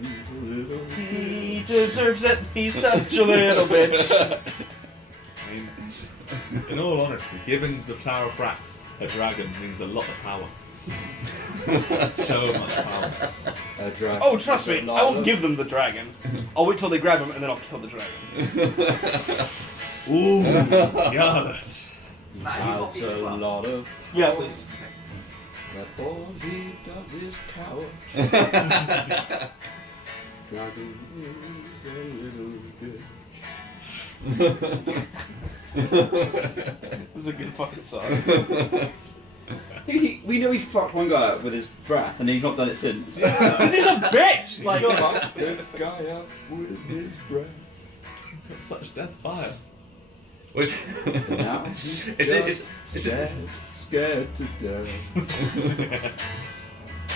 a little He deserves it. He's such a little bitch. In all honesty, giving the Tower of Frax a dragon means a lot of power. So much power. A dragon. Oh, trust me, I won't give them the dragon. I'll wait till they grab him and then I'll kill the dragon. Ooh, God. He has a lot of Yeah, power. please. That all he does is cower. Dragon is a little bitch. This is a good fucking song. We know he fucked one guy up with his breath, and he's not done it since. Because he's a bitch! Like, Fuck this guy up with his breath. He's got such death fire. Was now is it scared to death.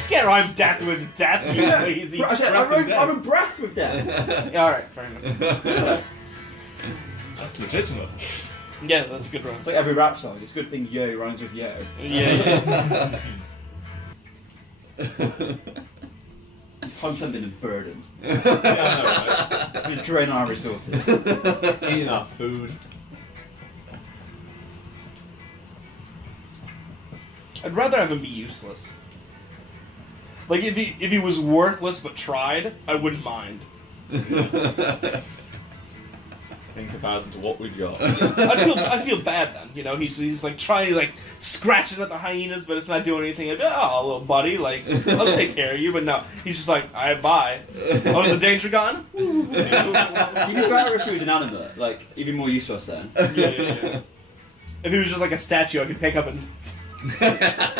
Can't rhyme death with death, you lazy I said, fucking I'm a breath with death. Yeah, alright, fair enough. That's legitimate. Yeah, that's a good rhyme. It's like every rap song. It's a good thing yo rhymes with yo. Yeah. It's 100% been a burden. Yeah, I know, right? It's been draining our resources. Eating our food. I'd rather have him be useless. Like, if he was worthless but tried, I wouldn't mind. In comparison to what we've got. I'd feel bad then, you know. He's like trying to like scratching at the hyenas, but it's not doing anything. I'd be, oh, little buddy, like I'll take care of you. But no, he's just like, alright, bye. Oh, is the danger gone? You'd be better if he was inanimate. Like, he'd be more useless then. Yeah. If he was just like a statue, I could pick up and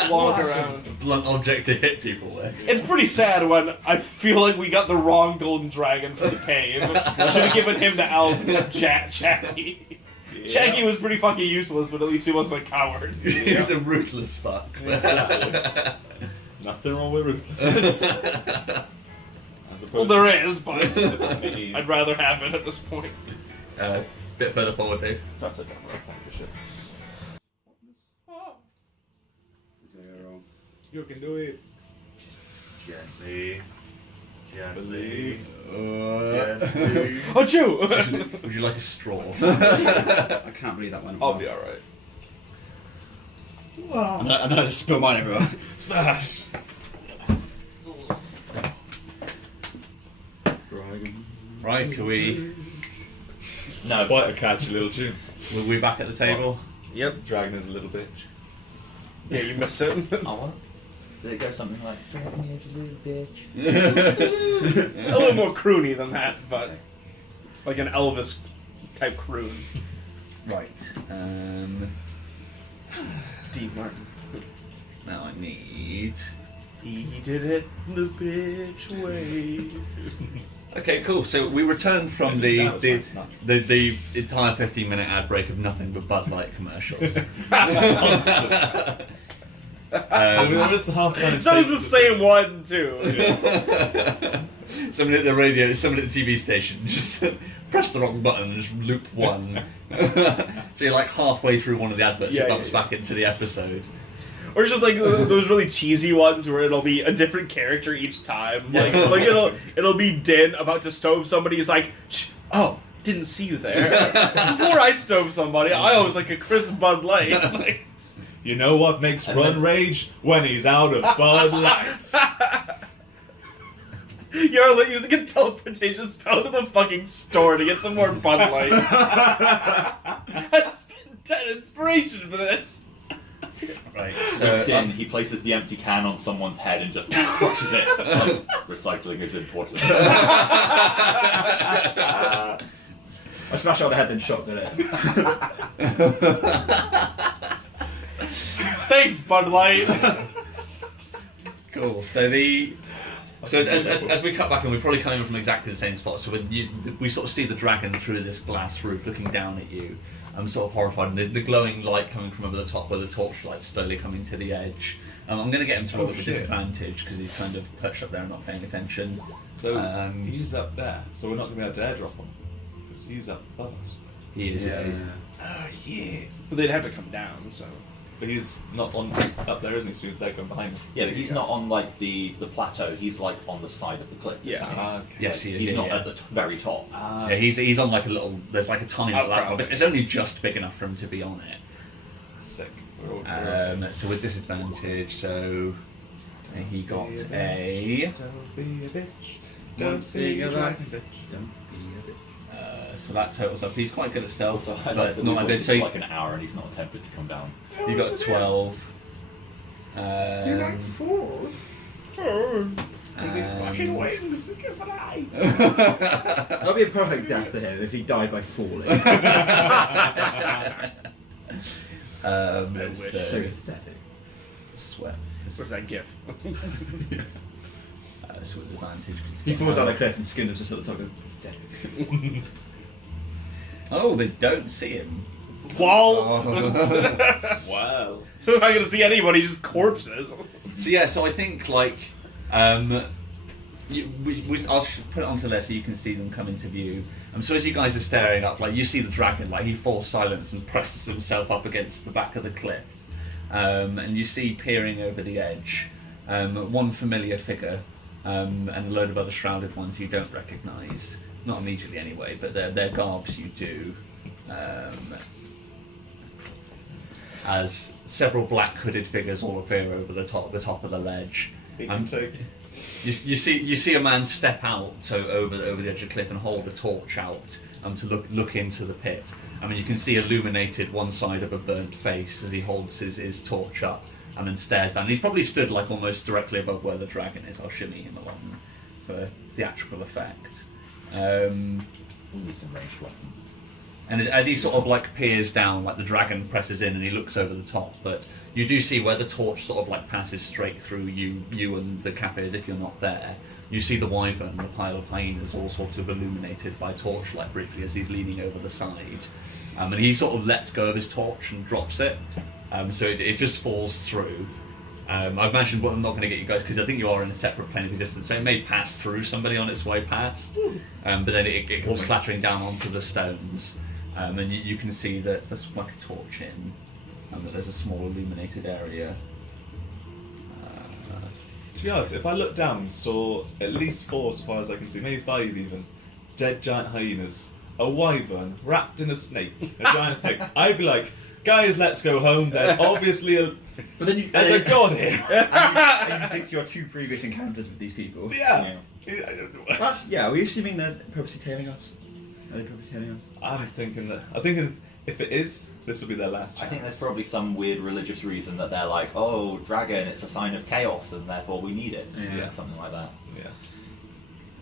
walk around. a blunt object to hit people with? It's pretty sad when I feel like we got the wrong golden dragon for the cave. Should have given him to Owls and left Shaggy. Yeah. Shaggy was pretty fucking useless, but at least he wasn't a coward. He was a ruthless fuck. Nothing wrong with ruthlessness. Well, there is, but I mean, I'd rather have it at this point. Bit further forward, Dave. that's a dumb shit. You can do it. Gently. Believe. Oh, chew! Would you like a straw? I can't believe that went I'll well. be alright. And then I just spill mine everywhere. Smash! Right, are we No, quite a catchy little tune. back at the table? Yep. Dragon is a little bitch. Yeah, you missed it. Oh, what? Did it go something like, Dragon is a little bitch? A little more croony than that, but like an Elvis type croon. Right. Dean Martin. Now I need. He did it the bitch way. Okay, cool. So we returned from the entire 15-minute ad break of nothing but Bud Light commercials. That was the half-time. That was the same one too. Somebody at the radio, somebody at the TV station, just press the wrong button and just loop one. So you're like halfway through one of the adverts, Yeah, it bumps yeah, back into the episode. Or just like those really cheesy ones where it'll be a different character each time. Like it'll be Din about to stove somebody. He's like, oh, didn't see you there. Before I stove somebody, I always like a crisp Bud Light. Like, You know what makes Run rage? When he's out of Bud Light. You're using a teleportation spell to the fucking store to get some more Bud Light. I spent 10 inspiration for this. Right. With Din, he places the empty can on someone's head and just crushes it. Like, recycling is important. I smash out the head then shotgun it. Thanks, Bud Light. Cool. So as we cut back, and we're probably coming from exactly the same spot. So when we sort of see the dragon through this glass roof, looking down at you. I'm sort of horrified, and the glowing light coming from over the top, where the torchlight's slowly coming to the edge. I'm going to get him to roll with a disadvantage because he's kind of perched up there and not paying attention. So he's up there, so we're not going to be able to airdrop him. Because he's up above us. He is. Yeah. He is. Oh yeah. But they'd have to come down, so. But he's not on. He's up there, isn't he? So they're going behind him. Yeah, but he's not on like the plateau. He's like on the side of the cliff. Yeah. Okay. Yes, he is. He's yeah, not yeah. at the very top. Yeah, he's on like a little. There's like a tiny little Outcrop. outcrop. It's only just big enough for him to be on it. Sick. We're all So with disadvantage, so he got a. Don't be a bitch. Don't Don't sing be a a dragon life. bitch. Don't be a bit. So that totals up. He's quite good at stealth, I like but that not we've that good. waited So for like an hour and he's not attempted to come down. you got 12. fool. and- wings. Give an eye. That'd be a perfect death for him if he died by falling. wish. So So pathetic. sweat. Where's that gif? So with advantage. 'cause He he's falls got- down a cliff and Skinner's just at the top of pathetic. Oh, they don't see him. Wall. Oh. Wow. So I'm not gonna see anybody, just corpses. So yeah, so I think like, I'll put it onto there so you can see them come into view. So as you guys are staring up, like you see the dragon, like he falls silent and presses himself up against the back of the cliff, and you see peering over the edge, one familiar figure, and a load of other shrouded ones you don't recognise, not immediately anyway, but their garbs you do. As several black hooded figures all appear over the top of the ledge. So You see a man step out over the edge of the cliff and hold a torch out to look into the pit. I mean, you can see illuminated one side of a burnt face as he holds his torch up and then stares down. He's probably stood like almost directly above where the dragon is. I'll shimmy him along for theatrical effect. We need some ranged weapons. And as he sort of like peers down, like the dragon presses in and he looks over the top, but you do see where the torch sort of like passes straight through you and the Kaffirs if you're not there. You see the wyvern, the pile of hyenas, all sort of illuminated by torchlight briefly as he's leaning over the side. And he sort of lets go of his torch and drops it, so it just falls through. I imagine I'm not going to get you guys because I think you are in a separate plane of existence, so it may pass through somebody on its way past, but then it comes clattering down onto the stones. And you can see that there's like a torch in, and that there's a small illuminated area. to be honest, if I looked down and saw at least 4, as far as I can see, maybe 5 even, dead giant hyenas, a wyvern wrapped in a snake, a giant snake, I'd be like, guys, let's go home. There's obviously But then there's a god here. and you think to your 2 previous encounters with these people. Yeah. Yeah, are we assuming they're purposely tailing us? Are they purposely tailing us? I'm thinking that. I think if it is, this will be their last chance. I think there's probably some weird religious reason that they're like, oh, dragon, it's a sign of chaos, and therefore we need it. Yeah. Something like that. Yeah.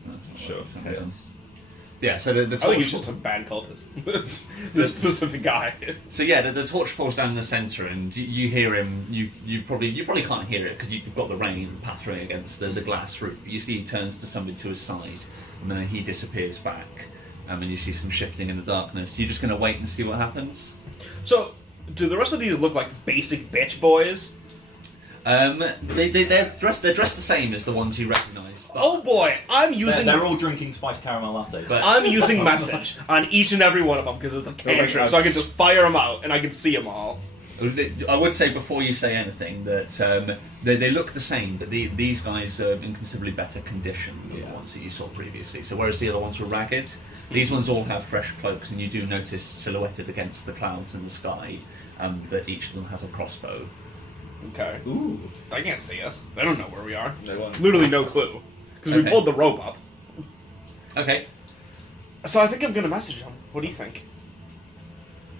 That's Sure. what it is. Chaos. Yeah, so the I think torch. he's just a bad cultist. This specific guy. So yeah, the torch falls down in the centre, and you hear him. You probably can't hear it because you've got the rain pattering against the glass roof. But you see he turns to somebody to his side, and then he disappears back. And you see some shifting in the darkness. You're just going to wait and see what happens? So, do the rest of these look like basic bitch boys? They're dressed the same as the ones you recognise. Oh boy, I'm using They're all drinking spiced caramel lattes. But- I'm using message on each and every one of them because it's a cantrip, so I can just fire them out and I can see them all. I would say before you say anything that they look the same, but these guys are in considerably better condition than the ones that you saw previously. So whereas the other ones were ragged, these ones all have fresh cloaks, and you do notice silhouetted against the clouds in the sky that each of them has a crossbow. Okay. Ooh. They can't see us. They don't know where we are. They won't. Literally no clue. Because we Okay. pulled the rope up. Okay. So I think I'm going to message them. What do you think?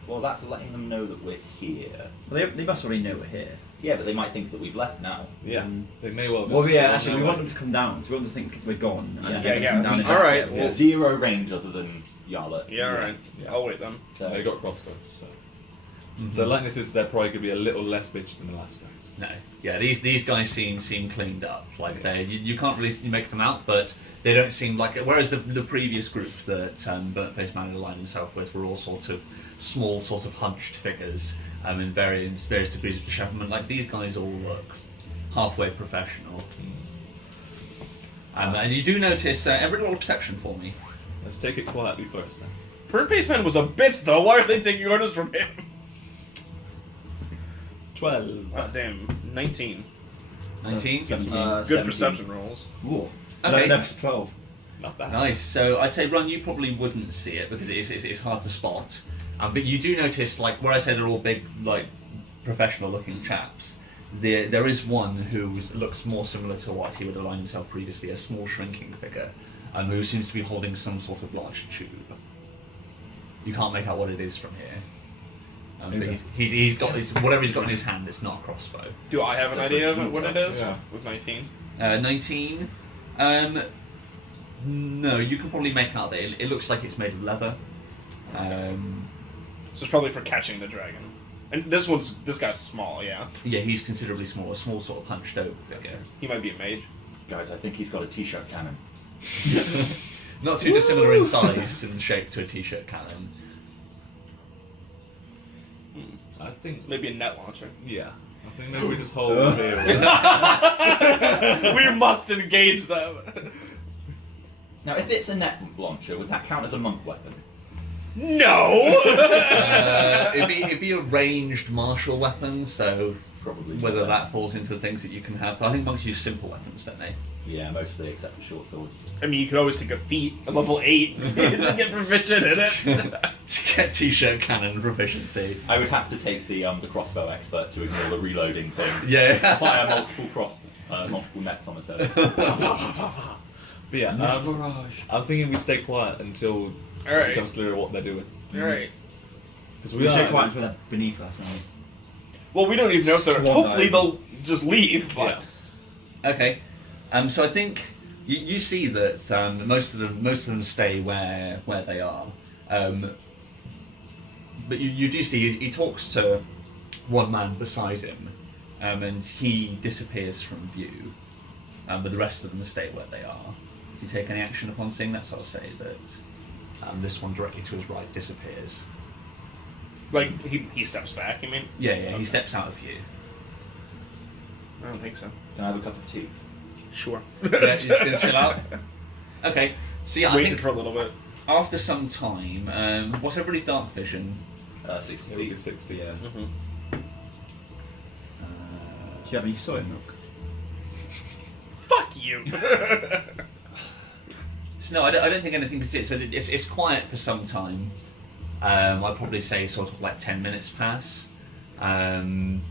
Well, that's letting them know that we're here. Well, they must already know we're here. Yeah, but they might think that we've left now. Yeah. They may well. Well, just- yeah, actually, we want them to come down, so we want them to think we're gone. And then Yeah, they yeah. come down and All right, investigate. well- Zero range other than Yarlet. Yeah, alright. Yeah. I'll wait then. So They got crossbows. So. So lightness is they're probably gonna be a little less bitch than the last guys. No. Yeah, these guys seem cleaned up. Like you can't really make them out, but they don't seem like. Whereas the previous group that Burnt Face Man aligned himself with were all sort of small, sort of hunched figures in various degrees of dishevelment. Like these guys all look halfway professional. And you do notice every little perception for me. Let's take it quietly first then. Burnt Face Man was a bitch though. Why are they taking orders from him? 12. Oh, damn. 19. 19. Seven- Good 17. perception rolls. Ooh. Okay. That's 12. Not bad. Nice. So I'd say, Run, you probably wouldn't see it because it's hard to spot. But you do notice, like, where I say they're all big, like, professional-looking chaps, there is one who looks more similar to what he would have aligned himself previously, a small shrinking figure, who seems to be holding some sort of large tube. You can't make out what it is from here. But he's got whatever he's got in his hand. It's not a crossbow. Do I have an idea of what it is? Yeah. With 19? 19. No, you can probably make out that it looks like it's made of leather. So it's probably for catching the dragon. And this guy's small, yeah. Yeah, he's considerably small, a small sort of hunched over figure. He might be a mage. Guys, I think he's got a t-shirt cannon. Not too dissimilar in size and shape to a t-shirt cannon. I think, Maybe a net launcher. yeah. I think maybe we just hold here. We must engage them. Now, if it's a net launcher, would that count as a monk weapon? No! It'd be a ranged martial weapon, so Probably. whether that falls into the things that you can have. I think monks use simple weapons, don't they? Yeah, mostly, except for short swords. I mean, you could always take a feat at level 8 to get proficient in it. To get t-shirt cannon proficiency. I would have to take the crossbow expert to ignore the reloading thing. Yeah. Fire multiple nets on the turret. But yeah, I'm thinking we stay quiet until it Alright. becomes clear what they're doing. Alright. Because We should quiet until they're beneath us. Well, we don't even know if they're... Swan Hopefully dive. they'll just leave, but... Yeah. Okay. So I think you see that most of them stay where they are. But you do see he talks to one man beside him, and he disappears from view. But the rest of them stay where they are. Do you take any action upon seeing that? So I'll say that this one directly to his right disappears. Like, he steps back, you mean? Yeah, Okay. he steps out of view. I don't think so. Can I have a cup of tea? Sure. Yeah, he's just gonna chill out. Okay, so yeah, I Waiting think for a little bit. after some time, what's everybody's dark vision? 60 It'll be feet. 60, yeah. Mm-hmm. Do you have any soy milk? Fuck you! So no, I don't think anything can see it. So it's quiet for some time. I'd probably say sort of like 10 minutes pass, and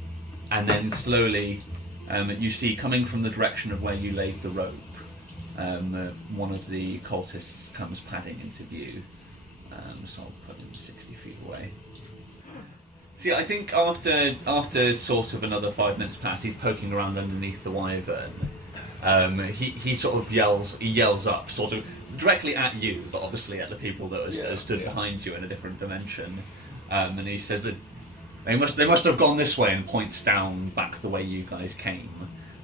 then slowly you see coming from the direction of where you laid the rope, one of the cultists comes padding into view. So I'll put him 60 feet away. See, I think after sort of another 5 minutes pass, he's poking around underneath the wyvern. He sort of yells up, sort of directly at you, but obviously at the people that are stood behind you in a different dimension. And he says that they must have gone this way, and points down back the way you guys came.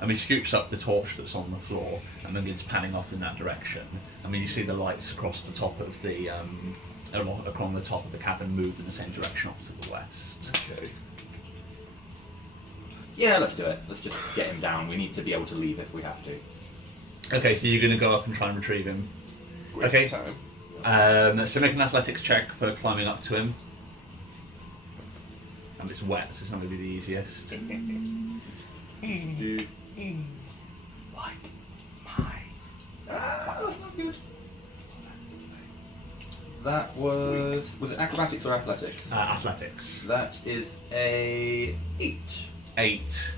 He scoops up the torch that's on the floor and begins panning off in that direction. You see the lights across the top of the across the top of the cavern move in the same direction off to the west. Okay. Yeah, let's do it. Let's just get him down. We need to be able to leave if we have to. Okay, so you're going to go up and try and retrieve him. Waste Okay. of time. So make an athletics check for climbing up to him. And it's wet, so it's not going to be the easiest. That's not good. That was it acrobatics or athletics? Athletics. That is a 8. 8.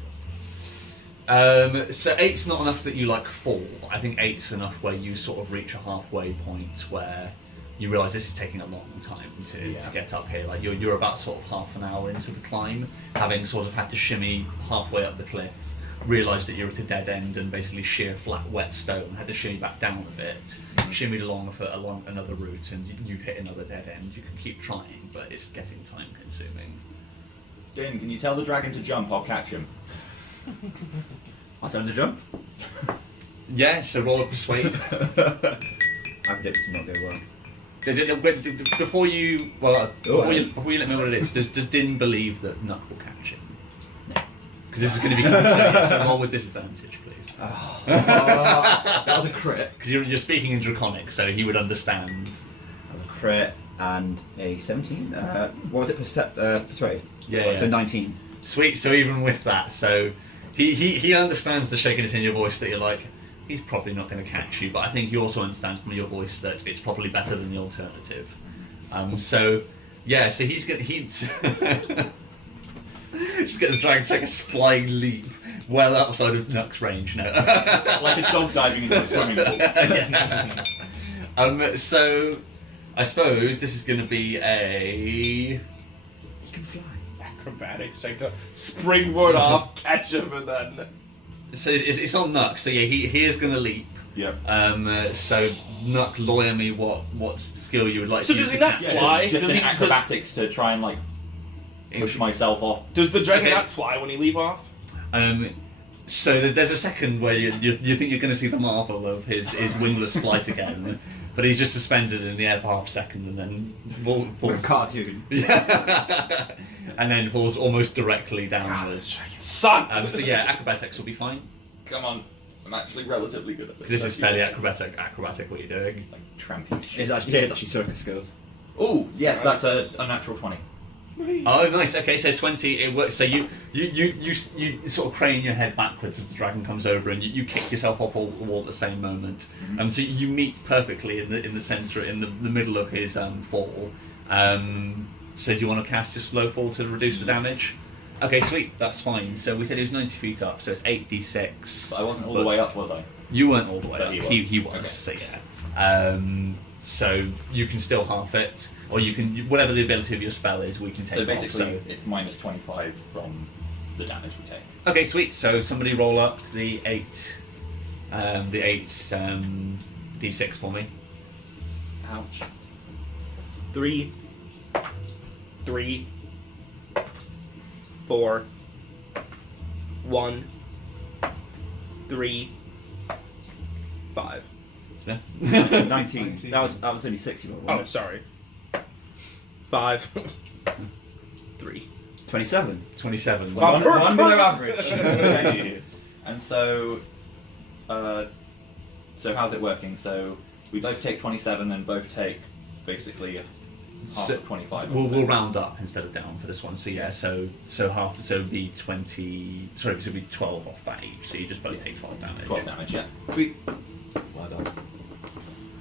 So 8's not enough that you fall. I think 8's enough where you sort of reach a halfway point where you realise this is taking a long time to get up here. You're about sort of half an hour into the climb, having sort of had to shimmy halfway up the cliff, realised that you're at a dead end and basically sheer flat wet stone, had to shimmy back down a bit, shimmied along another route, and you've hit another dead end. You can keep trying, but it's getting time consuming. Jane, can you tell the dragon to jump? I'll catch him. I'll tell him to jump. Yeah, so roll a persuade. I predict this will not go well. Before you let me know what it is, does Din believe that Nuck will catch him? No. Because this is going to be complicated, so roll with disadvantage, please. That was a crit. Because you're speaking in Draconic, so he would understand. That was a crit and a 17. What was it? Persuade? Yeah, So yeah. 19. Sweet. So even with that, so he understands the shakiness in your voice that you're like, he's probably not going to catch you, but I think he also understands from your voice that it's probably better than the alternative. So he's gonna just get the dragon to take a flying leap well outside of Nuck's range. No, Like a dog diving into a swimming pool. Yeah. So I suppose this is going to be a. You can fly. Acrobatics check to springboard off, catch him, and then. So it's on Nuck. So yeah, he is going to leap. Yep. So Nuck, lawyer me what skill you would like So to does use he to not catch fly? Just Does in he- acrobatics to try and like push myself off. Does the dragon Okay. not fly when he leap off? So there's a second where you think you're going to see the marvel of his wingless flight again, but he's just suspended in the air for half a second and then Like falls. a cartoon. Yeah. And then falls almost directly downwards. Suck! So yeah, acrobatics will be fine Come on, I'm actually relatively good at this. because this is fairly acrobatic what you're doing. Like tramping. It's actually circus skills. Oh yes, Nice. that's a natural 20. Oh, nice. Okay, so 20. It works. So you sort of crane your head backwards as the dragon comes over, and you kick yourself off the wall at the same moment. So you meet perfectly in the center, in the middle of his fall. So do you want to cast your slow fall to reduce the damage? Okay, sweet. That's fine. So we said he was 90 feet up, so it's 8d6. But I wasn't all the way up, was I? You weren't all the way But up. he was. was. Okay. So yeah. So you can still half it, or you can whatever the ability of your spell is. We can take So off, basically, it's minus 25 from the damage we take. Okay, sweet. So somebody roll up the 8 d6 for me. Ouch. 3, 4, 1, 3, 5. Smith. 19. That was only 6 you got. Oh, sorry. 5, 3. 27. 27. Wow. One below average. And so how's it working? So we both take 27 and both take basically half So of 25. We'll round up instead of down for this one. So yeah, so half. So it'd be 20. Sorry, so it'd be 12 off that each. So you just both take 12 damage. 12 damage, yeah. Sweet. Well done.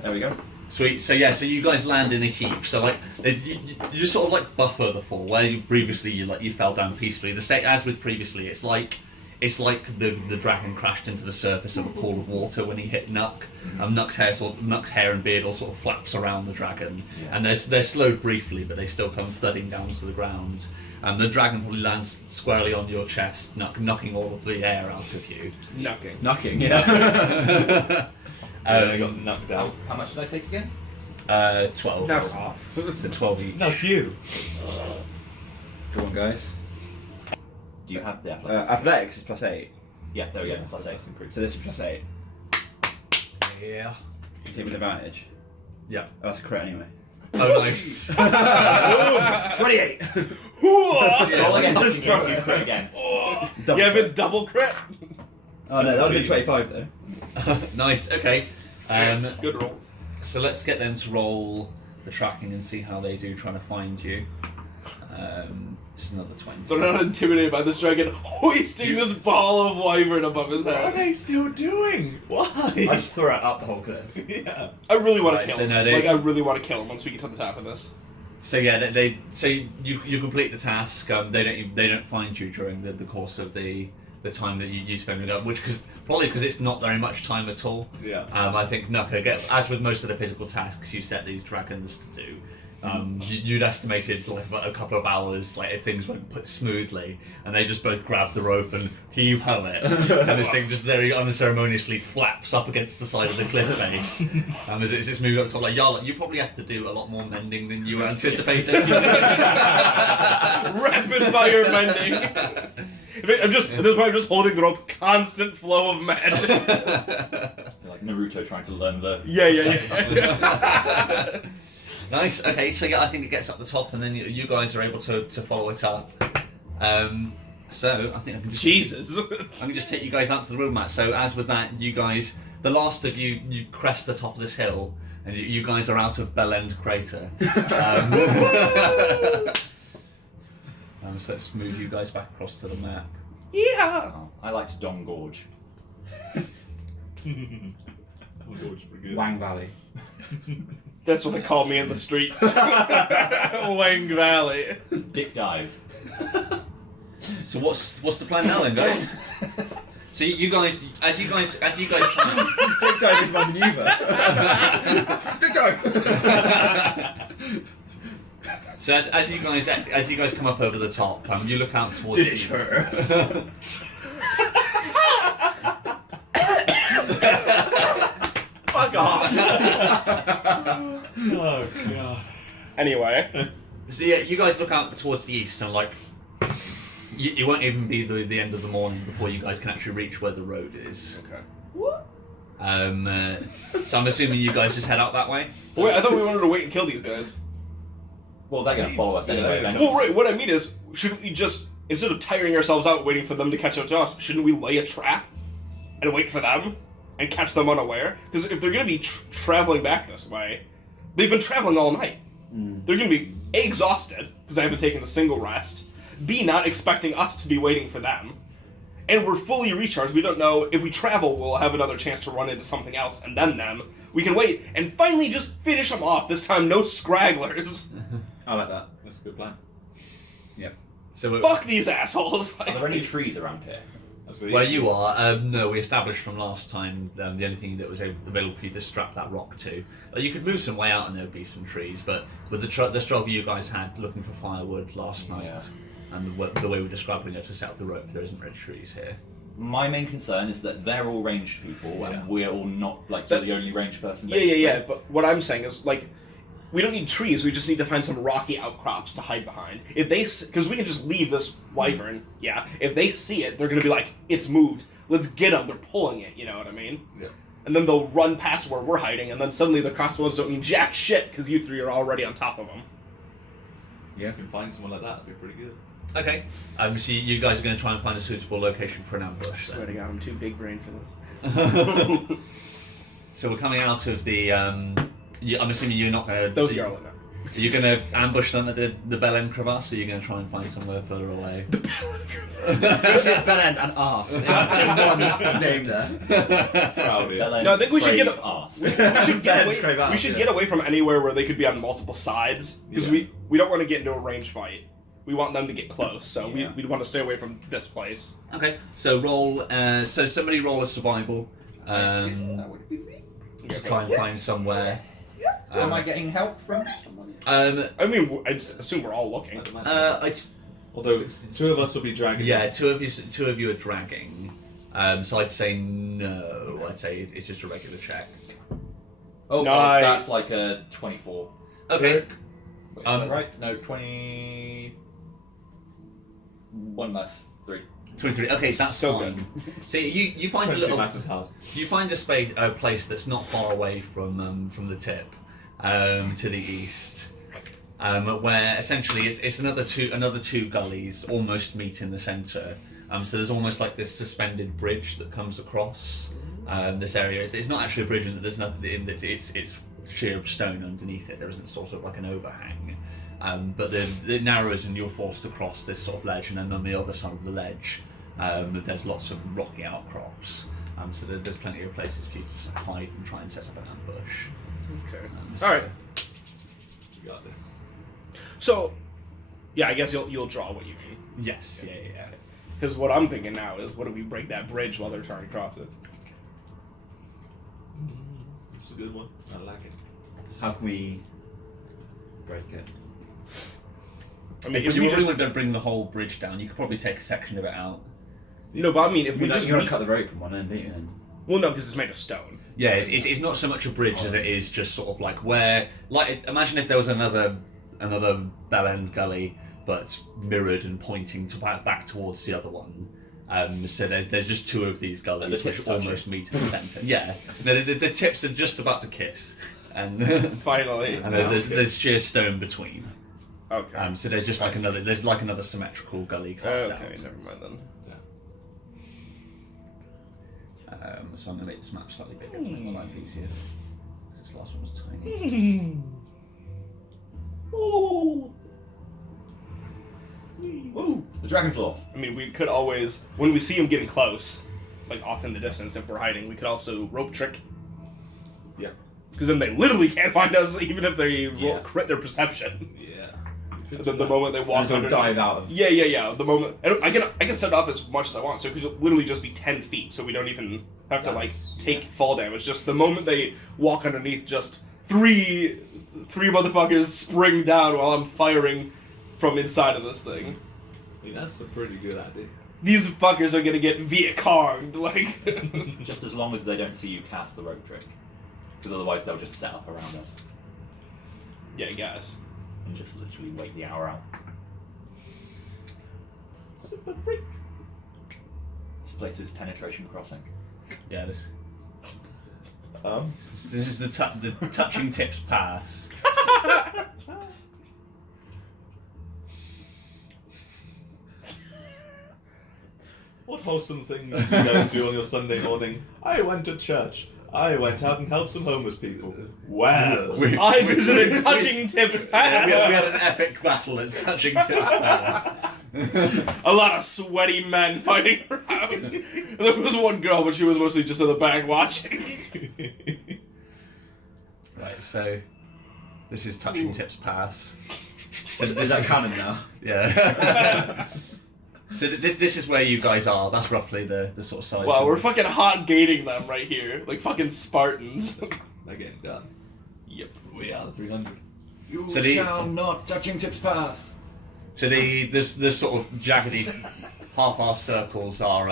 There we go. Sweet. So yeah, so you guys land in a heap. So like you just sort of like buffer the fall where previously you fell down peacefully. The same as with previously, it's like the dragon crashed into the surface of a pool of water when he hit Nuck. Nuck's hair and beard all sort of flaps around the dragon, and they're slowed briefly, but they still come thudding down to the ground. And the dragon probably lands squarely on your chest, knocking all of the air out of you. Knocking. I Um, got knocked out. How much did I take again? 12. Knock off. So 12 each. Knock you. Go on, guys. Do you have the athletics? Athletics is +8. Yeah, there we go. So Plus that's 8. improved. So this is +8. Yeah. You take with advantage. Yeah. Oh, that's a crit anyway. Oh, nice. 28. Roll again, just in case you crit again. Double Yeah, if crit. it's double crit. Oh no, that would be 25 though. Nice. Okay. Good rolls. So let's get them to roll the tracking and see how they do trying to find you. It's another 20. So they're not intimidated by this dragon hoisting this ball of wyvern above his What are head. they still doing? I Why? just throw it up the whole cliff. Yeah. I really want Right, to kill so him. now they- Like, I really want to kill him once we get to the top of this. So yeah, they you complete the task. They don't find you during the course of the time that you spend with them, which probably because it's not very much time at all. Yeah. I think Nuka, as with most of the physical tasks you set these dragons to do, you'd estimated like about a couple of hours, like if things went put smoothly, and they just both grab the rope and heave ho it, and this thing just very unceremoniously flaps up against the side of the cliff face. As it's moving up, it's like, Yarl, you probably have to do a lot more mending than you were anticipating. Rapid fire mending. At this point, I'm just holding the rope. Constant flow of magic. You're like Naruto trying to learn the. Yeah. Nice. Okay, so yeah, I think it gets up the top, and then you guys are able to follow it up. So I think I can just Jesus. I can just take you guys out to the road map. So as with that, you guys, the last of you crest the top of this hill, and you guys are out of Bell End Crater. So let's move you guys back across to the map. Yeah. Oh, I like to Dong Gorge. Wang Valley. That's what they call me in the street. Wang Valley. Dick dive. So what's the plan now then, guys? So you guys, as you guys plan. Dick dive is my maneuver. Dick dive. So as you guys come up over the top, you look out towards Did the it east. hurt? Fuck off. Oh god. Anyway. So yeah, you guys look out towards the east, and like, it won't even be the end of the morning before you guys can actually reach where the road is. Okay. So I'm assuming you guys just head out that way. Wait, I thought we wanted to wait and kill these guys. Well, they're going to follow us anyway. Then. Well, right. What I mean is, shouldn't we just, instead of tiring ourselves out waiting for them to catch up to us, shouldn't we lay a trap and wait for them and catch them unaware? Because if they're going to be traveling back this way, they've been traveling all night. They're going to be A, exhausted because they haven't taken a single rest. B, not expecting us to be waiting for them. And we're fully recharged. We don't know if we travel, we'll have another chance to run into something else and then them. We can wait and finally just finish them off. This time, no scragglers. I like that. That's a good plan. Yep. So Fuck these assholes. Are there any trees around here? Absolutely. where you are, no, we established from last time the only thing that was available for you to strap that rock to. You could move some way out and there would be some trees, but with the struggle you guys had looking for firewood last night, and the way we described when you had to set up the rope, there isn't red trees here. My main concern is that they're all ranged people, and we're all not, like, you're the only ranged person. Yeah, yeah, yeah, but what I'm saying is, like, we don't need trees, we just need to find some rocky outcrops to hide behind. If they, because we can just leave this wyvern, if they see it, they're going to be like, it's moved, let's get them, they're pulling it, you know what I mean? Yeah. And then they'll run past where we're hiding, and then suddenly the crossbows don't mean jack shit, because you three are already on top of them. Yeah, if you can find someone like that, that'd be pretty good. Okay, so you guys are going to try and find a suitable location for an I ambush. swear to God, I'm too big brain for this. So we're coming out of the. I'm assuming you're not going to. Those are all in Are you going to ambush them at the Bell End crevasse, or are you going to try and find somewhere further away? Especially Bell End and arse. In one name there. No, I think we should get arse. we should get away. We should get away from anywhere where they could be on multiple sides, because we don't want to get into a range fight. We want them to get close, so we'd want to stay away from this place. Okay, so roll. So somebody roll a survival. Just try and find somewhere. Am I getting help from someone? I mean, I'd assume we're all looking. Although two of us will be dragging. Yeah, two of you are dragging. So I'd say no. I'd say it's just a regular check. Oh, Nice. that's like a 24. Okay. Wait, is that right? No, 20... 1 less 3. 23. Okay, that's So fine. See, you find a 22 little. mass is hard. You find a place that's not far away from the tip, to the east, where essentially it's another two gullies almost meet in the centre. So there's almost like this suspended bridge that comes across this area. It's not actually a bridge, and there's nothing in it. It's sheer stone underneath it. There isn't sort of like an overhang. But it narrows and you're forced to cross this sort of ledge, and then on the other side of the ledge there's lots of rocky outcrops. So there's plenty of places for you to hide and try and set up an ambush. Okay. So- All right. You got this. So, yeah, I guess you'll draw what you mean. Yes, yeah. Because what I'm thinking now is, what if we break that bridge while they're trying to cross it? It's a good one. I like it. How can we break it? I mean, If if you we really just... want to bring the whole bridge down, you could probably take a section of it out. No, but I mean, if we just... You gotta cut the rope from one end, don't you? Then? Well, no, because it's made of stone. Yeah, it's not so much a bridge as it is just sort of like where, like, imagine if there was another Bell End gully, but mirrored and pointing to back towards the other one. So there's just two of these gullies which almost meet in the centre. Yeah, the tips are just about to kiss, and Finally. and there's sheer stone between. Okay. So there's just like another symmetrical gully carved Okay, out. never mind then. So I'm going to make this map slightly bigger to make my life easier. Because this last one was tiny. Woo! The dragon flew off. I mean, we could always, when we see him getting close, like off in the distance, if we're hiding, we could also rope trick. Yeah. Because then they literally can't find us, even if they Yeah. crit their perception. Yeah. And then the moment they walk Sort under, of dive out of. yeah. The moment, and I can set it up as much as I want, so it could literally just be 10 feet, so we don't even have to like take fall damage. Just the moment they walk underneath, just three motherfuckers spring down while I'm firing from inside of this thing. I mean, that's a pretty good idea. These fuckers are gonna get Viet Cong'd, like. Just as long as they don't see you cast the rope trick. Because otherwise they'll just set up around us. Yeah, I guess. And just literally wait the hour out. Super freak. This place is penetration crossing. Yeah, this Um, is the touching tips pass. what wholesome thing do you guys do on your Sunday morning? I went to church. I went out and helped some homeless people. Well, I visited Touching Tips Pass. We had an epic battle at touching tips pass. A lot of sweaty men fighting around. There was one girl, but she was mostly just in the back watching. Right, so this is touching tips pass. So Is that canon now? Yeah. So this is where you guys are. That's roughly the sort of size. Wow, we're fucking hot gating them right here, like fucking Spartans. they're getting done. Yep. We are the 300. You So the- shall not touching tips pass. So this sort of jaggedy half-arse circles are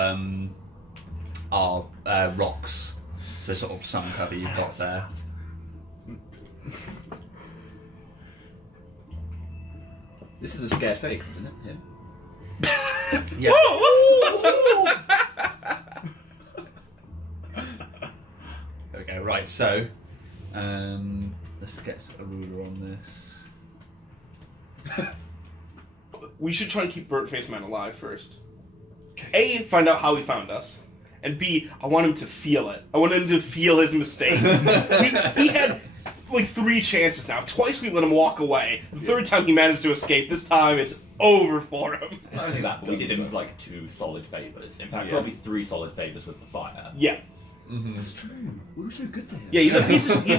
rocks. So sort of sun cover you've got there. This is a scared face, isn't it? Yeah. Yeah. Okay, right. So let's get a ruler on this. We should try and keep Burnt Face Man alive first. A, find out how he found us. And B, I want him to feel it. I want him to feel his mistake. he had like 3 chances now. Twice we let him walk away. The third time he managed to escape. This time it's over for him. Not only that, but we did him with like 2 solid favours. In fact, Yeah. probably 3 solid favours with the fire. Yeah. That's true. We were so good to him. Yeah, he's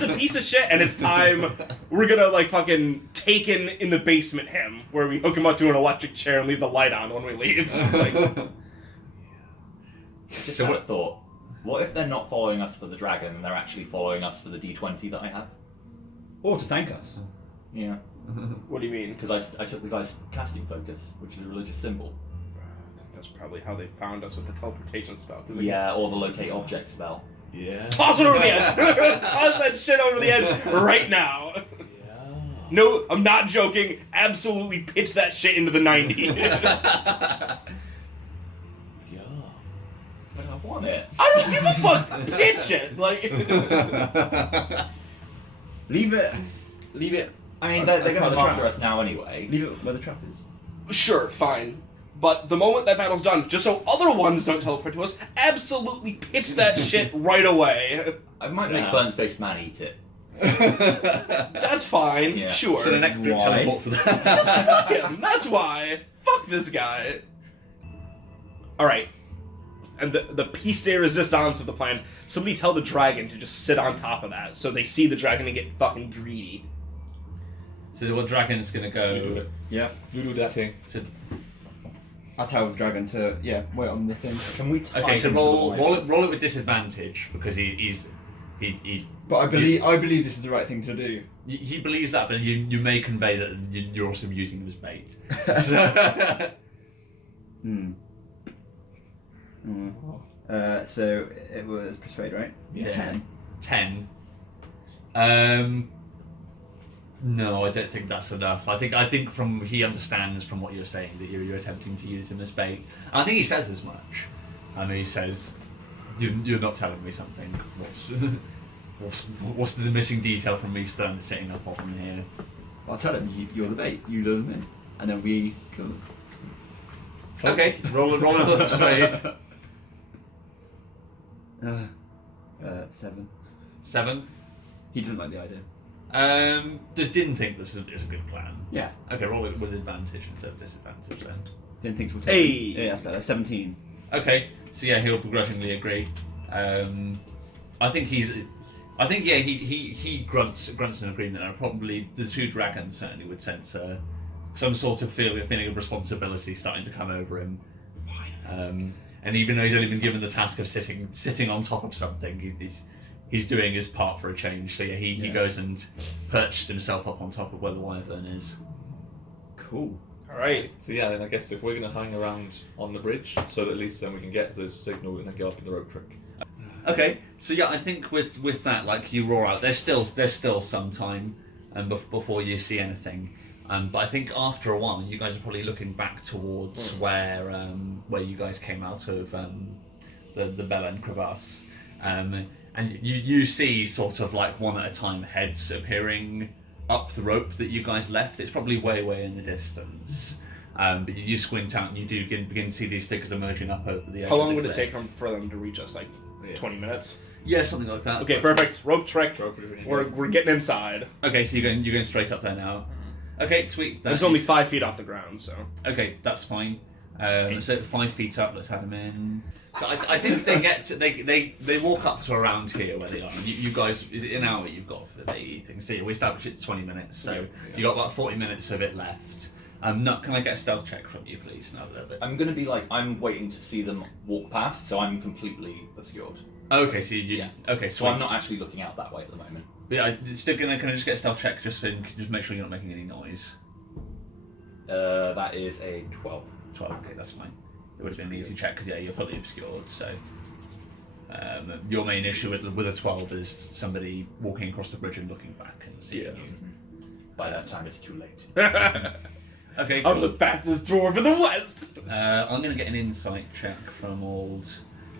a piece of shit, and it's time we're gonna like fucking Taken in the basement him, where we hook him up to an electric chair and leave the light on when we leave. Like, Just So had what- a thought. What if they're not following us for the dragon and they're actually following us for the D20 that I have? Or to thank us. Yeah. what do you mean? Because I took the guy's casting focus, which is a religious symbol. That's probably how they found us with the teleportation spell. 'cause they- Yeah, or the locate object spell. Yeah. Toss it over the edge! Toss that shit over the edge right now! Yeah. No, I'm not joking. Absolutely pitch that shit into the 90. Yeah. But I want it. I don't give a fuck! Pitch it! Like, Leave it. Leave it. I mean, they're going to By the come after trap. us now anyway. Leave it where the trap is. sure, fine. But the moment that battle's done, just so other ones don't teleport to us, absolutely pitch that shit right away. I might Yeah. make burnt-faced man eat it. That's fine, Yeah. sure. So the next group Why? teleport for Just that. fuck him, that's why. Fuck this guy. Alright. And the piece de resistance of the plan, somebody tell the dragon to just sit on top of that, so they see the dragon and get fucking greedy. So the dragon's gonna go. Yeah. You do that thing. To, I tell the dragon to, wait on the thing. Can we okay, so roll it with disadvantage because he But I believe this is the right thing to do. he believes that, but you may convey that you're also using him as bait. So, So it was persuade, right? Yeah. 10. No, I don't think that's enough. I think from he understands from what you're saying that you're attempting to use him as bait. I think he says as much. I know he says, "You're not telling me something. What's the missing detail from me setting up on here?" I'll tell him you're the bait. You lure them in, and then we kill them. Okay, roll another persuade. 7. 7. He doesn't like the idea. Just didn't think this is a good plan. Yeah. Okay, roll it with advantage instead of disadvantage then. Didn't think we'll take Hey! Yeah, that's better. 17. Okay, so yeah, he'll begrudgingly agree. I think he grunts in agreement. And probably the two dragons certainly would sense some sort of feeling of responsibility starting to come over him. And even though he's only been given the task of sitting on top of something, he's doing his part for a change. So yeah, he goes and perches himself up on top of where the wyvern is. Cool. Alright. So yeah, then I guess if we're going to hang around on the bridge, so that at least then we can get this signal, we're going to go up in the rope trick. Okay, so yeah, I think with that, like, you roar out. There's still some time before you see anything. But I think after a while, you guys are probably looking back towards where you guys came out of the bell end crevasse, and you see sort of like one at a time heads appearing up the rope that you guys left. It's probably way in the distance. But you squint out and you do begin to see these figures emerging up over the edge. How long of would the it cliff. take for them to reach us? Like 20 minutes? Yeah, something like that. Okay, perfect. Rope trick. Appropriately. We're getting inside. Okay, so you're going straight up there now. Okay, sweet. It's only 5 feet off the ground, so. Okay, that's fine. So 5 feet up. Let's add them in. So I think they get to, they walk up to around here where they are. You guys, is it an hour you've got for the thing? So we established it's 20 minutes. So you got about 40 minutes of it left. No, can I get a stealth check from you, please? No, a little bit. I'm gonna be like, I'm waiting to see them walk past, so I'm completely obscured. Okay, so okay, So I'm not actually looking out that way at the moment. Yeah, still can I just get a stealth check just make sure you're not making any noise. That is a 12. 12. Okay, that's fine. It would have been an easy check because you're fully obscured. So your main issue with a 12 is somebody walking across the bridge and looking back and seeing you. By that time, it's too late. Okay, I'm cool. the fastest dwarf in the West! I'm going to get an insight check from old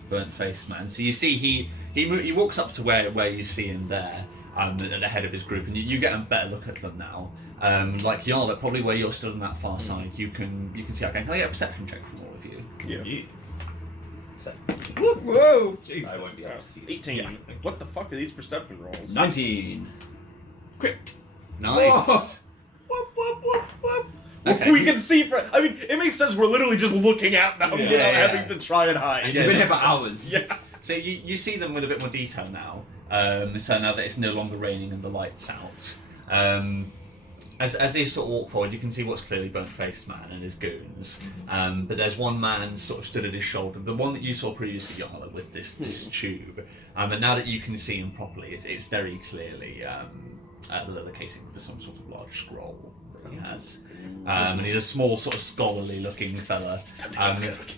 burnt-faced man. So you see he walks up to where you see him there, at the head of his group, and you get a better look at them now. Like Yarla, probably where you're still on that far side, you can see. Okay, can I get a perception check from all of you? Yeah. So, Whoa! Jeez. I won't be able to see it. 18. Yeah. What the fuck are these perception rolls? 19. Quick. Nice. Whoop, whoop, whoop, whoop. Okay. We can see. I mean, it makes sense. We're literally just looking at them Yeah. without Yeah. having to try and hide. Yeah. We've been here for hours. Yeah. So you see them with a bit more detail now. So now that it's no longer raining and the light's out. As they sort of walk forward, you can see what's clearly burnt-faced man and his goons. But there's one man sort of stood at his shoulder, the one that you saw previously, Yarla, with this tube. And now that you can see him properly, it's very clearly the leather casing for some sort of large scroll that he has. And he's a small, sort of scholarly-looking fella.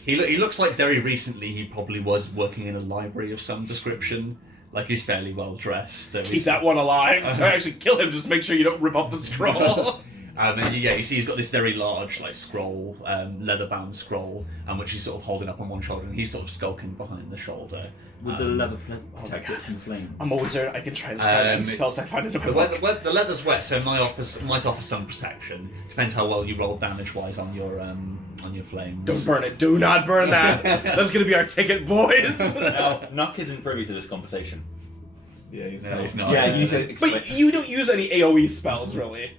He looks like very recently he probably was working in a library of some description. Like, he's fairly well dressed. Keep that one alive. Actually, kill him. Just make sure you don't rip up the scroll. And you see he's got this very large, like, scroll, leather-bound scroll, which he's sort of holding up on one shoulder, and he's sort of skulking behind the shoulder. With the leather protect it from flame. I'm a wizard. I can try and spell any spells I find in my book. The leather's wet, so it might offer some protection. Depends how well you roll damage-wise on your flames. Don't burn it. Do not burn that. That's gonna be our ticket, boys. Now, Nuck isn't privy to this conversation. Yeah, he's No, not. he's not. Yeah, you need to explain. But you don't use any AoE spells, really.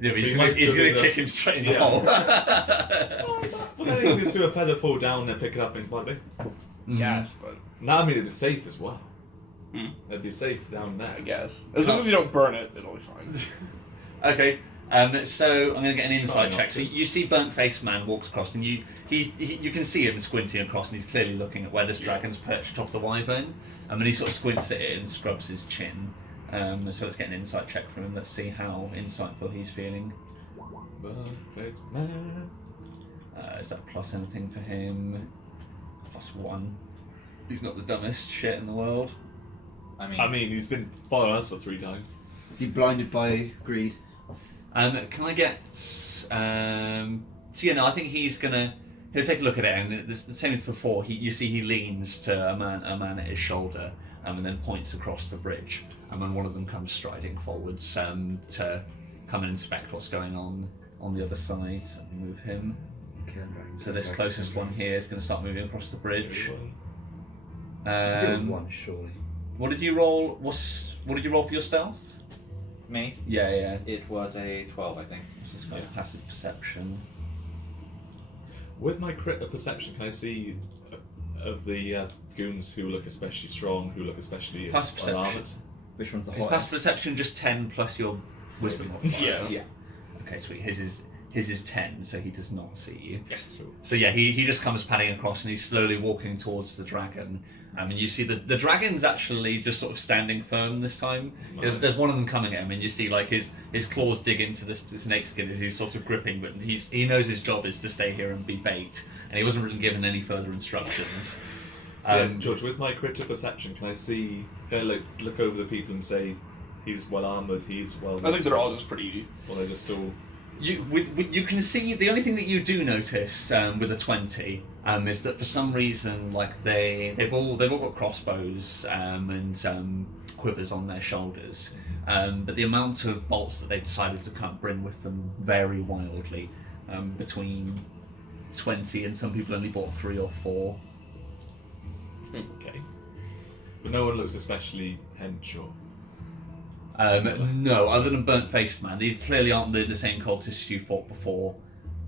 Yeah, but he's He gonna likes to do kick the- him straight in the Yeah. hole. Well, then he can just do a feather fall down and pick it up in quietly. Yes, but Now, I mean, it'd be safe as well. Hmm. It'd be safe down there. I guess as long as you don't burn it, it'll be fine. Okay, so I'm gonna get an insight Try check. not So to. you see burnt-faced man walks across, and you can see him squinting across, and he's clearly looking at where this dragon's perched atop the wyvern. And then he sort of squints at it and scrubs his chin. So let's get an insight check from him. Let's see how insightful he's feeling. Burnt-faced man. Is that plus anything for him? +1. He's not the dumbest shit in the world. I mean, he's been following us for 3 times. Is he blinded by greed? Can I get? So yeah, no, I think he'll take a look at it, and the same as before. You see he leans to a man at his shoulder, and then points across the bridge, and when one of them comes striding forwards to come and inspect what's going on the other side. So move him. So this closest one here is going to start moving across the bridge. One, surely. What did you roll? What did you roll for your stealth? Me? Yeah. It was a 12, I think. This is passive perception. With my crit of perception, can I see of the goons who look especially strong, who look especially Passive perception. unarmored? Which one's the His hottest? passive perception just 10 plus your wisdom modifier. Yeah. Okay, sweet. His is 10, so he does not see you. Yes. So yeah, he just comes padding across and he's slowly walking towards the dragon. And you see the dragon's actually just sort of standing firm this time. There's one of them coming at him, and you see like his claws dig into the snake skin as he's sort of gripping, but he knows his job is to stay here and be bait, and he wasn't really given any further instructions. So, George, with my crit of perception, can I look over the people and say he's well armored, he's well? I think they're all just pretty. Well, they're just all. You can see the only thing that you do notice with a 20 is that for some reason like they've all got crossbows and quivers on their shoulders, but the amount of bolts that they decided to bring with them vary wildly, between 20 and some people only bought 3 or 4. Okay. But no one looks especially hench or. No, other than burnt faced man. These clearly aren't the same cultists you fought before.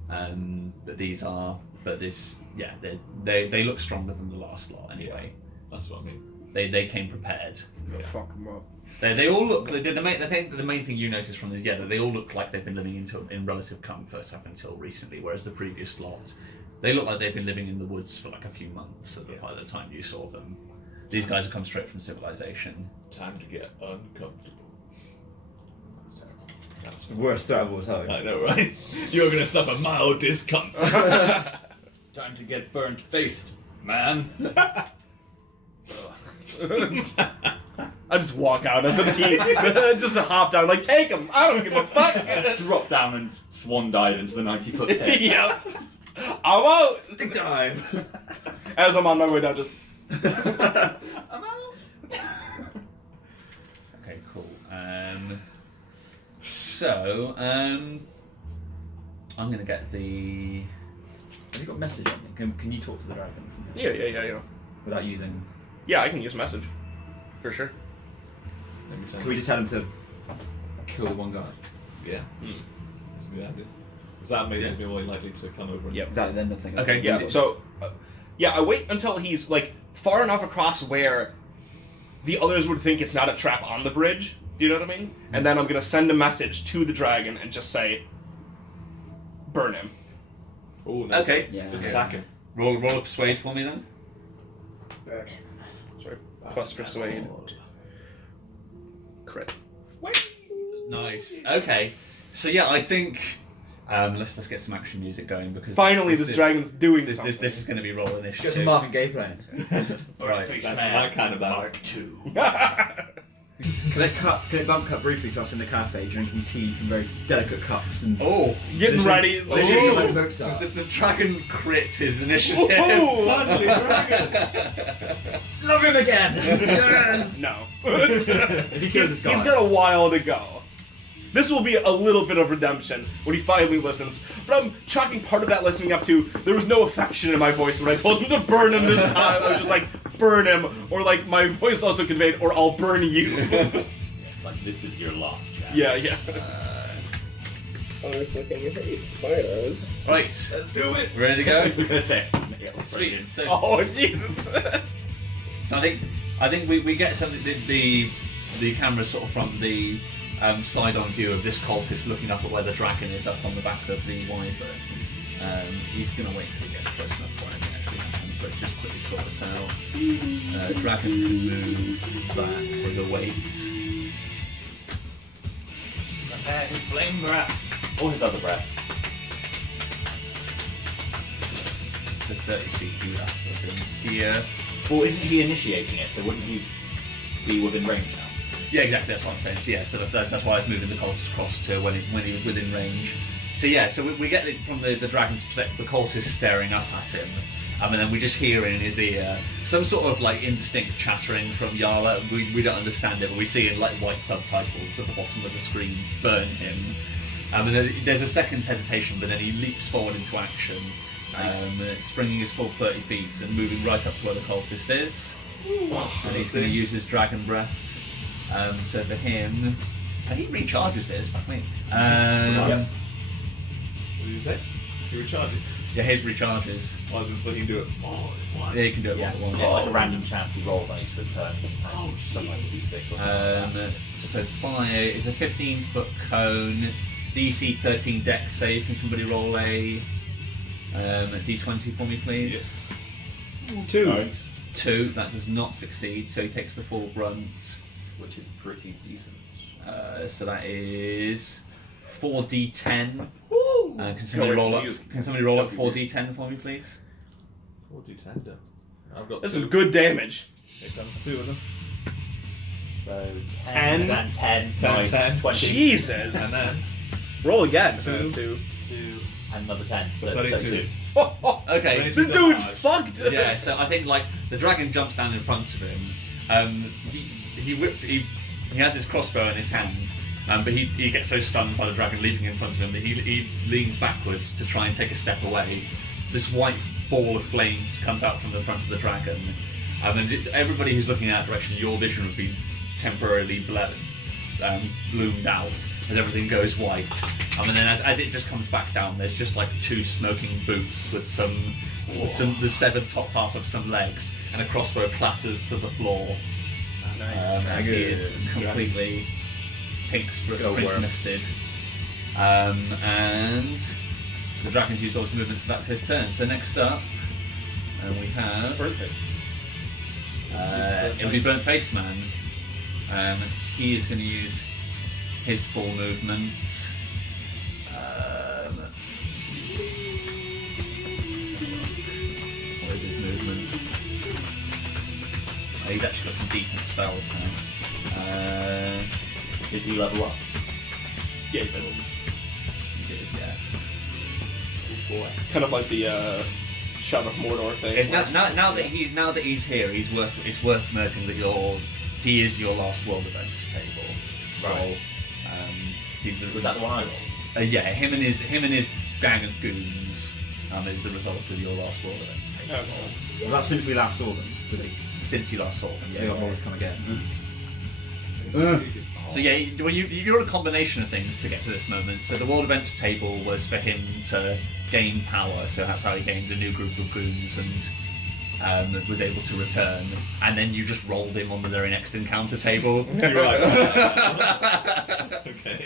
But these are. But they look stronger than the last lot anyway. That's what I mean. They came prepared. Go fuck them up. They all look. The main thing you notice from this, that they all look like they've been living in relative comfort up until recently, whereas the previous lot, they look like they've been living in the woods for like a few months by the time you saw them. These guys have come straight from civilization. Time to get uncomfortable. That's The worst threat of all time. I know, right? You're gonna suffer mild discomfort. Time to get burnt faced, man. I just walk out of the team, just hop down, like take him. I don't give a fuck. Drop down and swan dive into the 90-foot pit. Yeah, I'm out. Big dive. As I'm on my way down, just. I'm out. Okay, cool. So I'm gonna get the. Have you got message on them? Can you talk to the dragon? Yeah. Without using. Yeah, I can use message, for sure. Can we just tell him to kill one guy? Yeah. That's a good idea. Is that maybe more likely to come over? And... Yep. Exactly. Then the thing. Okay, Yeah. So, I wait until he's like far enough across where the others would think it's not a trap on the bridge. Do you know what I mean? And then I'm gonna send a message to the dragon and just say, "Burn him." Oh, nice. Okay. Yeah. Just attack him. Roll a persuade for me then. Burn him. Sorry. Plus persuade. Crit. Nice. Okay. So yeah, I think let's get some action music going because Finally, this dragon's doing this something. is going to be roll Get initiative. some Marvin Gaye playing. Right. That's my kind of band. Mark 2. Can it bump cut briefly so I was in the cafe drinking tea from very delicate cups and Oh, Getting ready. this Ooh. is like Mozart. the dragon crit his initiative. Ooh. Suddenly, Love him again. Yes. No. If he kills this guy, He's got a while to go. This will be a little bit of redemption when he finally listens. But I'm chalking part of that listening up to there was no affection in my voice when I told him to burn him this time. I was just like, burn him. Or like my voice also conveyed, or I'll burn you. It's like, this is your last chance. Yeah. I fucking hate spiders. Right. Let's do it. Ready to go? I'm gonna say something else. Sweet. So, Oh, Jesus. so I think we get something. The camera sort of from the side-on view of this cultist looking up at where the dragon is up on the back of the wyvern. He's going to wait till he gets close enough for anything actually happens. So let's just quickly sort this out. Dragon can move that, so he'll wait. Prepare his flame breath. Or his other breath. So 30 feet he would have to have been here. Well, isn't he initiating it, so wouldn't he be within range now? Yeah, exactly. That's what I'm saying. So yeah, so that's why I was moving the cultist across to when he was within range. So yeah, so we get it from the dragon's perspective. The cultist is staring up at him, and then we just hear in his ear some sort of like indistinct chattering from Yala. We don't understand it, but we see in like white subtitles at the bottom of the screen, "Burn him." And then there's a second's hesitation, but then he leaps forward into action, springing his full 30 feet and moving right up to where the cultist is. And he's going to use his dragon breath. So for him, and he recharges this. Fuck me. What did you say? He recharges. Yeah, his recharges. I was so he can do it all at once. Yeah, you can do it Yeah, all at once. it's like a random chance he rolls on each of his turns. Oh, Something like a d6 or something like that. So fire is a 15-foot cone. DC 13 dex save. Can somebody roll a d20 for me, please? Yes. 2. Nice. 2. That does not succeed, so he takes the full brunt. Which is pretty decent. So that is 4d10. Woo! Can somebody Go away roll from up? the music. Can somebody roll up 4d10 for me, please? 4d10. I've got That's 2. some good damage. Here comes 2 of them. So 10. 10, 10, 10, nice, 10. 20. Jesus. And then Roll again. 2. 2. 2, and another 10. So So that's 32. 32. Okay. This dude's fucked. Yeah. So I think like the dragon jumps down in front of him. He has his crossbow in his hand. But he gets so stunned by the dragon leaping in front of him that he leans backwards to try and take a step away. This white ball of flame comes out from the front of the dragon. And everybody who's looking in that direction, your vision would be temporarily bloomed out as everything goes white. And then as it just comes back down, there's just like 2 smoking boots with the severed top half of some legs, and a crossbow clatters to the floor. As he is completely pink misted. And the dragon's used all his movement, so that's his turn. So next up, we have Perfect. it'll be Burnt Faced Man. He is going to use his full movement. What is his movement? He's actually got some decent spells now. Did he level up? Yeah, He did, yeah. Oh boy. kind of like the Shot of Mordor thing. It's now that he's here, it's worth noting that he is your last world events table. Right. Was that the one I rolled? Yeah, him and his gang of goons is the result of your last world events table. Okay. Was that since we last saw them? So they Since you last saw them, so they got more to come again. So yeah, you're a combination of things to get to this moment. So the world events table was for him to gain power, so that's how he gained a new group of goons and was able to return. And then you just rolled him on the very next encounter table. You were like, okay.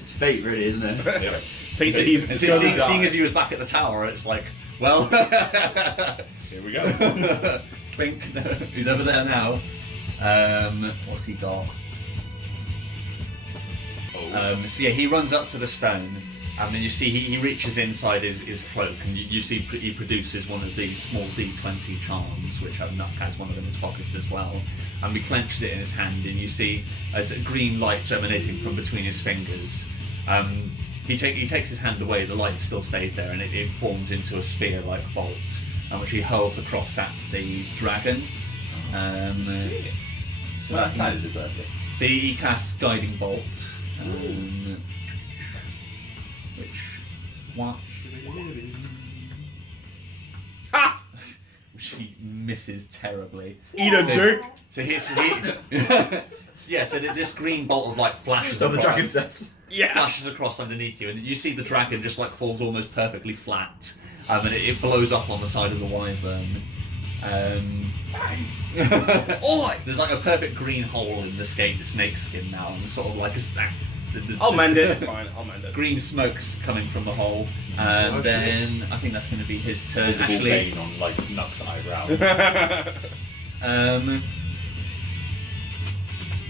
It's fate, really, isn't it? Yeah. Face it, he's And gonna die. seeing as he was back at the tower, it's like, well, Here we go. Bink, he's over there now. What's he got? So yeah, he runs up to the stone, and then you see he reaches inside his cloak, and you see he produces one of these small D20 charms, which Nuck has one of them in his pockets as well, and he clenches it in his hand, and you see as green light emanating from between his fingers. He takes his hand away, the light still stays there, and it forms into a spear-like bolt, which he hurls across at the dragon. So Well, that I kind of deserved it. So he casts Guiding Bolt, which he misses terribly. Eat a So- dick. So so this green bolt of light flashes So the across, dragon says. Yeah. flashes across underneath you, and you see the dragon just like falls almost perfectly flat, and it blows up on the side of the wyvern. There's like a perfect green hole in the snake skin now, and sort of like a snack. I'll mend it. It's fine. I'll mend it. Green smoke's coming from the hole, and Oh, then shit. I think that's going to be his turn. Visible Actually, vein on like Nuck's eyebrow.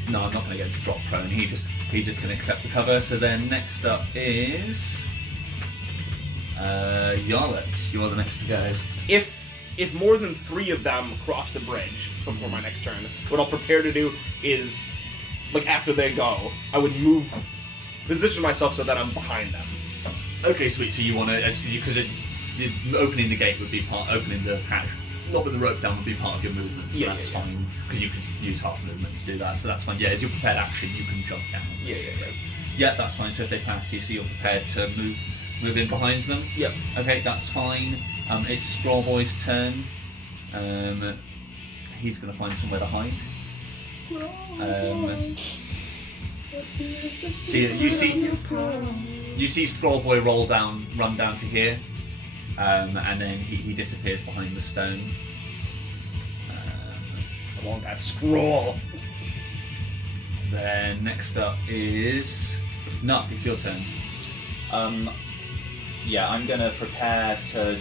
no, I'm not going to get to drop prone. He's just going to accept the cover. So then next up is Yarlet. You're the next to go. If more than 3 of them cross the bridge before my next turn, what I'll prepare to do is, like after they go, I would position myself so that I'm behind them. Okay, sweet. So you want to, because opening the gate would be opening the hatch, lopping the rope down would be part of your movement. So Yeah, that's yeah. fine, because you can use half movement to do that. So that's fine. Yeah, as your prepared action, you can jump down. Yeah. Yeah, that's fine. So if they pass you, so you're prepared to move in behind them. Yep. Okay, that's fine. It's Scrawlboy's turn. He's going to find somewhere to hide. So you see Scrawlboy run down to here, and then he disappears behind the stone. I want that scroll. Then next up is Nuck. It's your turn. Yeah, I'm gonna prepare to.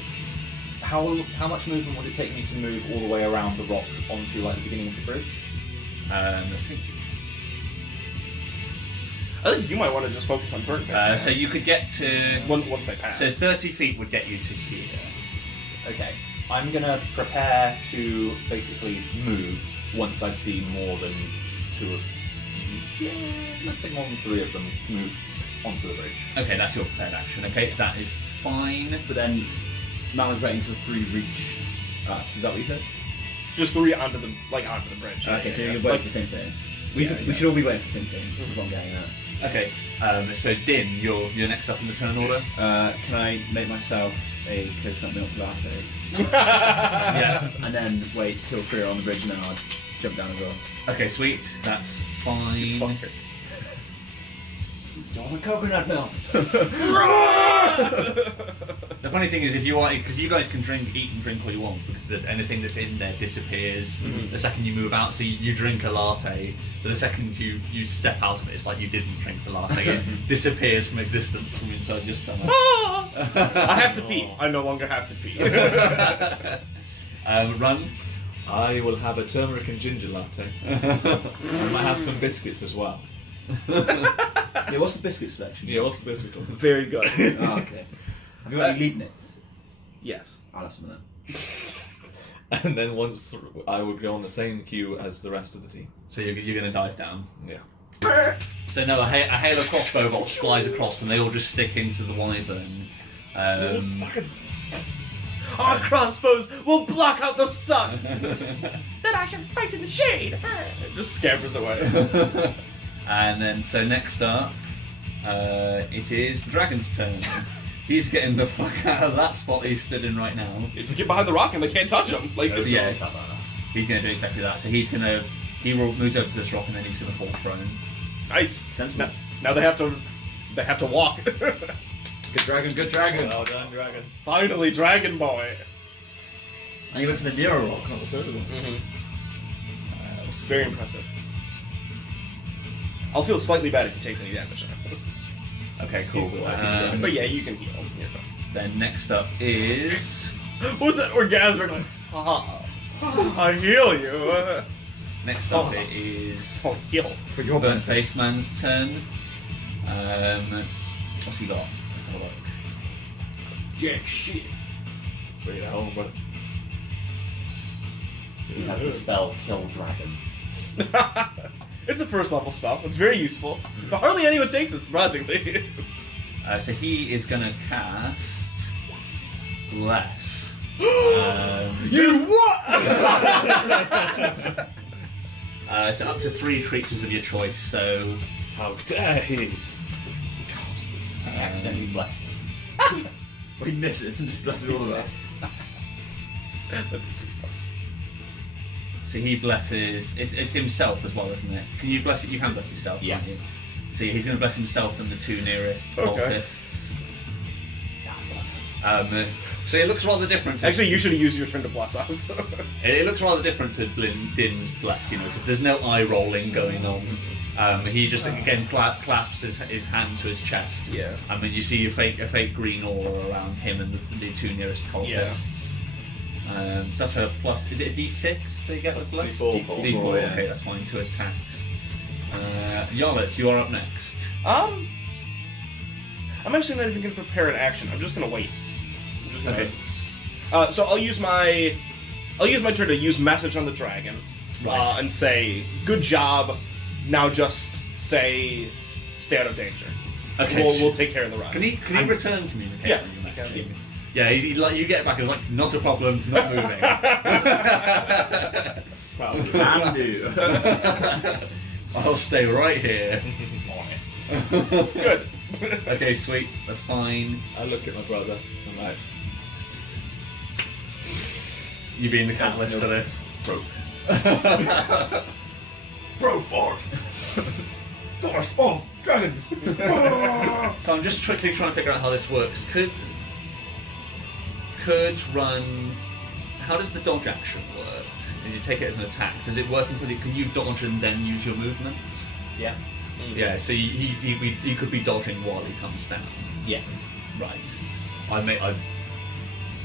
How much movement would it take me to move all the way around the rock onto like the beginning of the bridge? Let's see. I think you might want to just focus on burnt fish. So you could get to. Once they pass. So 30 feet would get you to here. Okay, I'm gonna prepare to basically move once I see more than two of. Yeah, let's say more than three of them move onto the bridge. Okay, that's your prepared action. Okay, that is fine. But then Mal's waiting until 3 reached us. Is that what you said? Just 3 onto the bridge. Okay, so you're waiting for the same thing. We should all be waiting for the same thing. That's what I'm getting at. Okay, so Din, you're next up in the turn order. Can I make myself a coconut milk latte? Yeah. And then wait till 3 are on the bridge and then I'll jump down as well. Okay, sweet. That's fine. Fucker. You want coconut milk? The funny thing is, if you want, because you guys can eat and drink all you want, because anything that's in there disappears the second you move out. So you drink a latte, but the second you step out of it, it's like you didn't drink the latte. It disappears from existence from inside your stomach. I have to pee. I no longer have to pee. Run. I will have a turmeric and ginger latte. I might have some biscuits as well. Yeah, what's the biscuit selection? Yeah, what's the biscuit? Very good. Oh, okay. Have you got any Leibniz? Yes. I'll have some of that. And then once I will go on the same queue as the rest of the team. So you're going to dive down. Yeah. So no, a hail of crossbow bolts flies across, and they all just stick into the wyvern. Our crossbows will block out the sun. Then I shall fight in the shade. It just scampers away. And then, so next up, it is the dragon's turn. He's getting the fuck out of that spot he stood in right now. You just get behind the rock and they can't touch him. Like this. Yeah, he's going to do exactly that. So he moves over to this rock and then he's going to fall prone. Nice. Sensible. Now they have to walk. Good dragon, good dragon. Well done, dragon. Finally, dragon boy. And you went for the nearer rock, not the further one. Very impressive. I'll feel slightly bad if he takes any damage. Okay, cool. He's alright. But yeah, you can heal. You're fine. Then next up is... What was that orgasmic like? I heal you. Next up it is... Oh, heal. For your Burnt benefit. Face Man's turn. What's he got? Let's have a look. Jack shit. Wait, home, but He has the spell Kill Dragon. It's a first level spell. It's very useful. But hardly anyone takes it, surprisingly. So he is going to cast... Bless. You what? So up to 3 creatures of your choice, so... how dare he? I accidentally blessed him. We miss it and just blesses all of us. So he blesses... It's himself as well, isn't it? Can you bless it? You can bless yourself, Yeah. can't you? So he's going to bless himself and the 2 nearest Okay. cultists. So it looks rather different. Actually, you should have used your turn to bless us. It looks rather different to Din's bless, because there's no eye rolling going on. He just again clasps his hand to his chest. Yeah. And then you see a fake green aura around him and the 2 nearest cultists. So that's a plus. Is it a D6 they get as less? D4. D4. D4, yeah. Okay, that's fine. 2 attacks. Yarlet, you are up next. I'm actually not even going to prepare an action. I'm just going to wait. I'm just gonna, Okay. So I'll use my turn to use message on the dragon, Right. and say, "Good job. Now just stay out of danger. Okay. We'll take care of the rest." Can he return communication? Yeah, when you he message can. him? Yeah, he like you get back as like not a problem, not moving. Probably. Can do. I'll stay right here. Good. Okay, sweet. That's fine. I look at my brother. I'm like, You being the catalyst for this. protest. Bro force! Force of dragons! So I'm just quickly trying to figure out how this works. Could could run. How does the dodge action work? If you take it as an attack, does it work until can you dodge and then use your movement? Yeah. Yeah. So he could be dodging while he comes down. Yeah. Right. I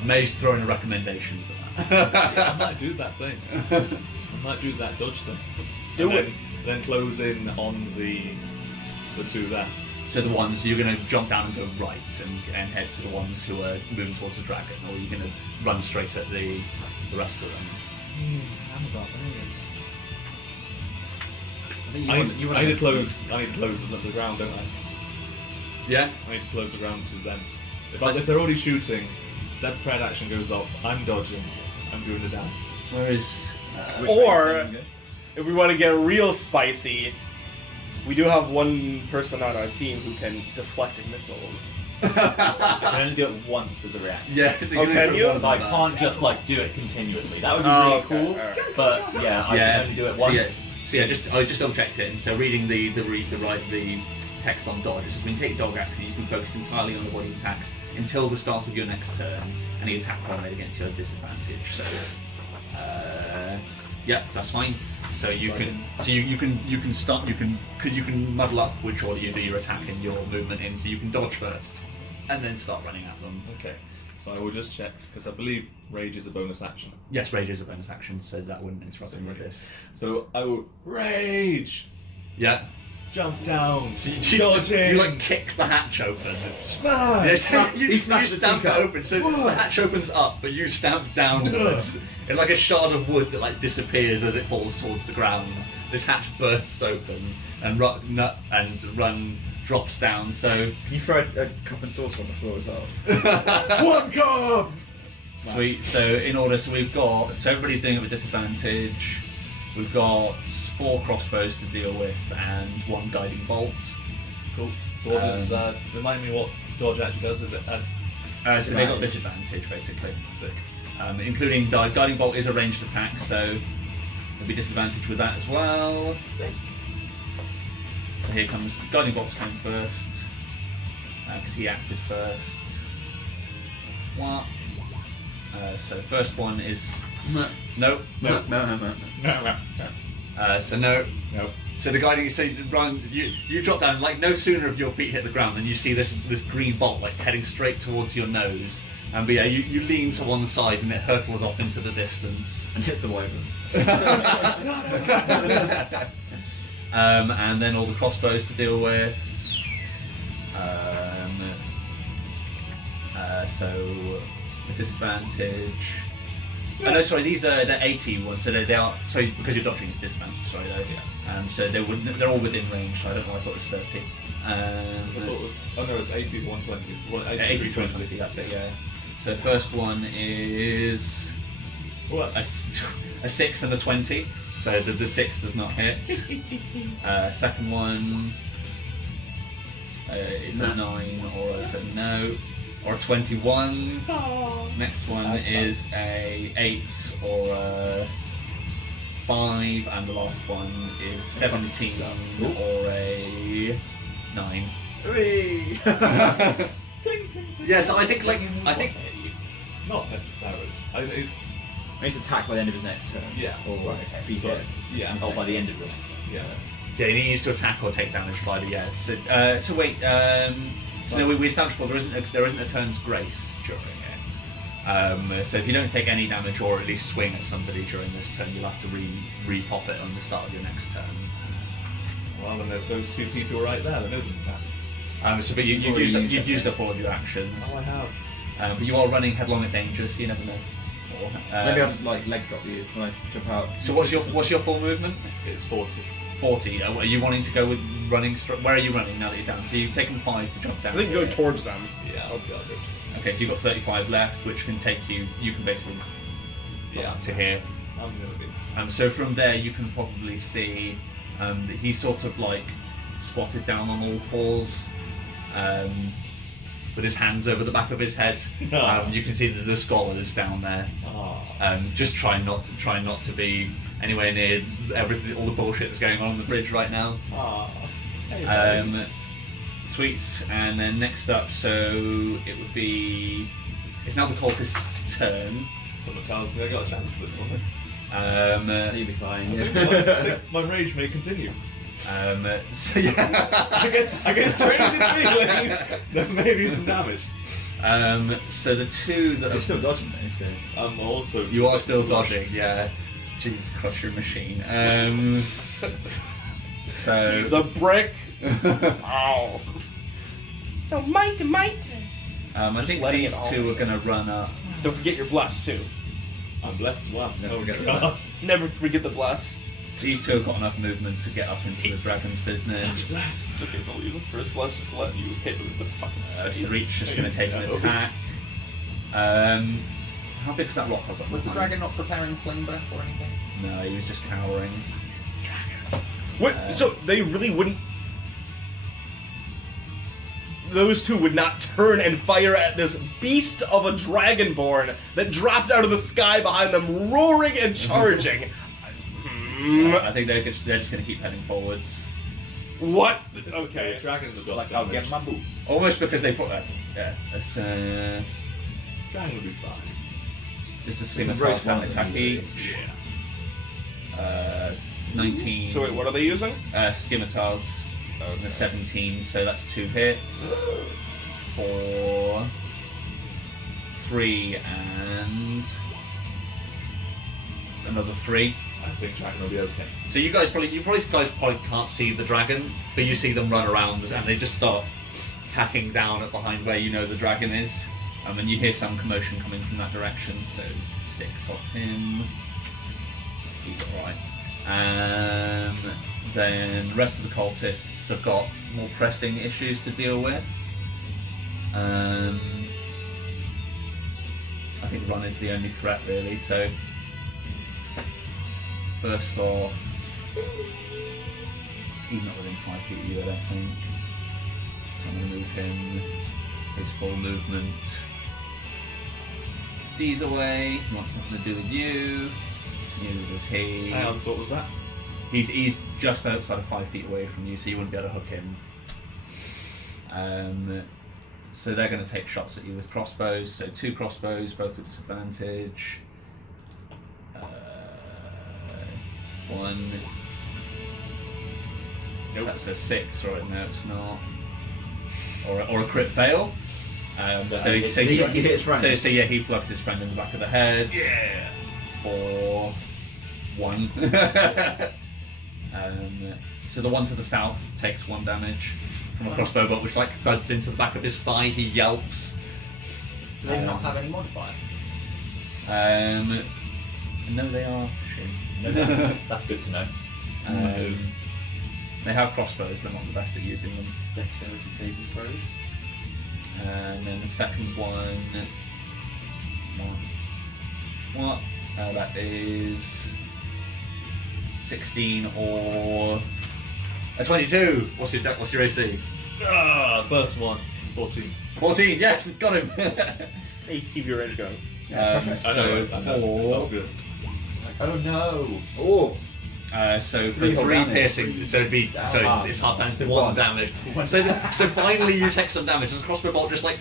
may throw in a recommendation for that. Yeah, I might do that thing. I might do that dodge thing. Do and it. Then close in on the two there. So the ones you're going to jump down and go right and head to the ones who are moving towards the dragon, or you're going to run straight at the rest of them. I need to close them to the ground, don't I? Yeah. I need to close the ground to them. So- If they're already shooting, their prepared action goes off. I'm dodging. I'm doing the dance. Where is? Or if we want to get real spicy, we do have one person on our team who can deflect missiles. I can only do it once as a reaction. Yeah. So Oh, can you? So I can't just like do it continuously. That would be really okay, cool. alright. But yeah, I can only do it once. So yeah, I just object it. And so reading the text on dodge, it says when you take dog action, you can focus entirely on avoiding attacks until the start of your next turn. Any attack roll made against you has disadvantage. So yeah, that's fine. So you can start because you can muddle up which order you do your attack and your movement in. So you can dodge first, and then start running at them. Okay. So I will just check because I believe rage is a bonus action. Yes, rage is a bonus action, so that wouldn't interrupt me with this. So I will rage, Yeah. jump down, So dodging. you like kick the hatch open. Smash! Yes, you smashed the stamp it teacup. open. So the hatch opens up, but you stamp downwards. It's like a shard of wood that like disappears as it falls towards the ground. This hatch bursts open and run drops down. So Can you throw a cup and saucer on the floor as well? One cup. sweet. So everybody's doing it with disadvantage. We've got 4 crossbows to deal with and 1 guiding bolt. Cool. So what does remind me what dodge actually does? Is it So they got disadvantage basically. sick? Including guiding bolt is a ranged attack, so there'll be disadvantage with that as well. So here comes guiding bolt's coming first because he acted first. What? So first one is no. No. So no. No. So the guiding, so Ryan, you drop down. Like no sooner have your feet hit the ground than you see this green bolt like heading straight towards your nose. But yeah, you lean to one side and it hurtles off into the distance. And hits the wyvern. And then all the crossbows to deal with. So the disadvantage. Oh, no, sorry, these are the 80 ones. So they are. So because you're dodging, it's disadvantage. Sorry, though. Yeah. So they're all within range. So I don't know. I thought it was 30. I thought it was. Oh no, it's 80 to 120. 80 to 120. That's it. Yeah. So the first one is Well, a, that's a 6 and a 20. So the 6 does not hit. Second one is a 9 or a no or a 21. Next one is a 8 or a 5, and the last one is 17 or a 9. Yes, I think not necessarily. It's, He's attacked by the end of his next turn. yeah. Or Right, okay. be So, hit. yeah. Oh, by the end of the next one. Yeah. yeah, he needs to attack or take damage by the So wait. So no, we established before there isn't a turn's grace during it. So if you don't take any damage or at least swing at somebody during this turn, you'll have to re-pop it on the start of your next turn. Well, then there's those 2 people right there, then, isn't there? So but you've used up all of your actions. Oh, I have. But you are running headlong at danger, so you never know. Maybe I'll just like leg drop you when I jump out. So what's your full movement? It's 40. 40. Are you wanting to go with running? Where are you running now that you're down? So you've taken 5 to jump down. I think here. go towards them. Yeah, I'll go. Okay, so you've got 35 left, which can take you. You can basically go up to here. I'm gonna be. So from there, you can probably see that he's sort of like squatted down on all fours, with his hands over the back of his head. You can see that the scholars down there. Just trying not to be anywhere near everything, all the bullshit that's going on the bridge right now. Hey, Sweets, and then next up, so it would be it's now the cultist's turn. Someone tells me I got a chance for this one. You'll be fine. I Yeah. think my rage may continue. So yeah. I get a strangest feeling that maybe some damage. So the two that You're are still dodging though, so. I'm also. you are still dodging, yeah. Jesus Christ, you're a machine. So He's a brick. Oh. So mighty. I think letting these it all two are going to run up. Don't forget your bless too. I'm blessed as well. Never forget the God. bless. Never forget the bless. These two have got enough movement to get up into the dragon's business. Blessed. Okay, believe the first bless just let you hit with the fucking face. Reach just going to take an No. attack. How big is that rock I've got? Was the behind? dragon not preparing flame breath or anything? No, he was just cowering. What? So they really wouldn't. Those two would not turn and fire at this beast of a dragonborn that dropped out of the sky behind them, roaring and charging. I think they're just going to keep heading forwards. What? The Okay. dragon's got Like, I'll damage. get my boots. Almost because they put that. Yeah, that's Dragon will be fine. just a skin Roast attack one attack of them, each. 19. So wait, what are they using? Scimitars. Okay. The 17, so that's 2 hits. 4, 3, and another 3. I think dragon will be okay. So you guys probably can't see the dragon, but you see them run around and they just start hacking down at behind where you know the dragon is. And you hear some commotion coming from that direction. So 6 off him. He's alright. Then the rest of the cultists have got more pressing issues to deal with. I think run is the only threat really, so first off, he's not within 5 feet of you, I don't think. So I'm going to move him, his full movement. D's away, he wants nothing to do with you. Neither does he. Hang on, so what was that? He's just outside of 5 feet away from you, so you wouldn't be able to hook him. So they're going to take shots at you with crossbows. So 2 crossbows, both with disadvantage. 1. Nope. That's a 6, or no, it's not. Or a crit fail. So you hit his friend. So yeah, he plugs his friend in the back of the head. Yeah. For 1. So the one to the south takes 1 damage from a crossbow bolt, which like thuds into the back of his thigh. He yelps. Do they not have any modifier? No, they are shit. No, that's good to know. They have crossbows. They're not the best at using them. Dexterity saving throws. And then the second one. What? That is 16 or a 22. What's your AC? First one, 14. 14. Yes, got him. Hey, keep your range going. perfect. I know, it's all good. Oh no! Oh, So for 3 whole 3 damage. piercing, so it's half damage to 1 damage. So finally you take some damage. As the crossbow bolt just like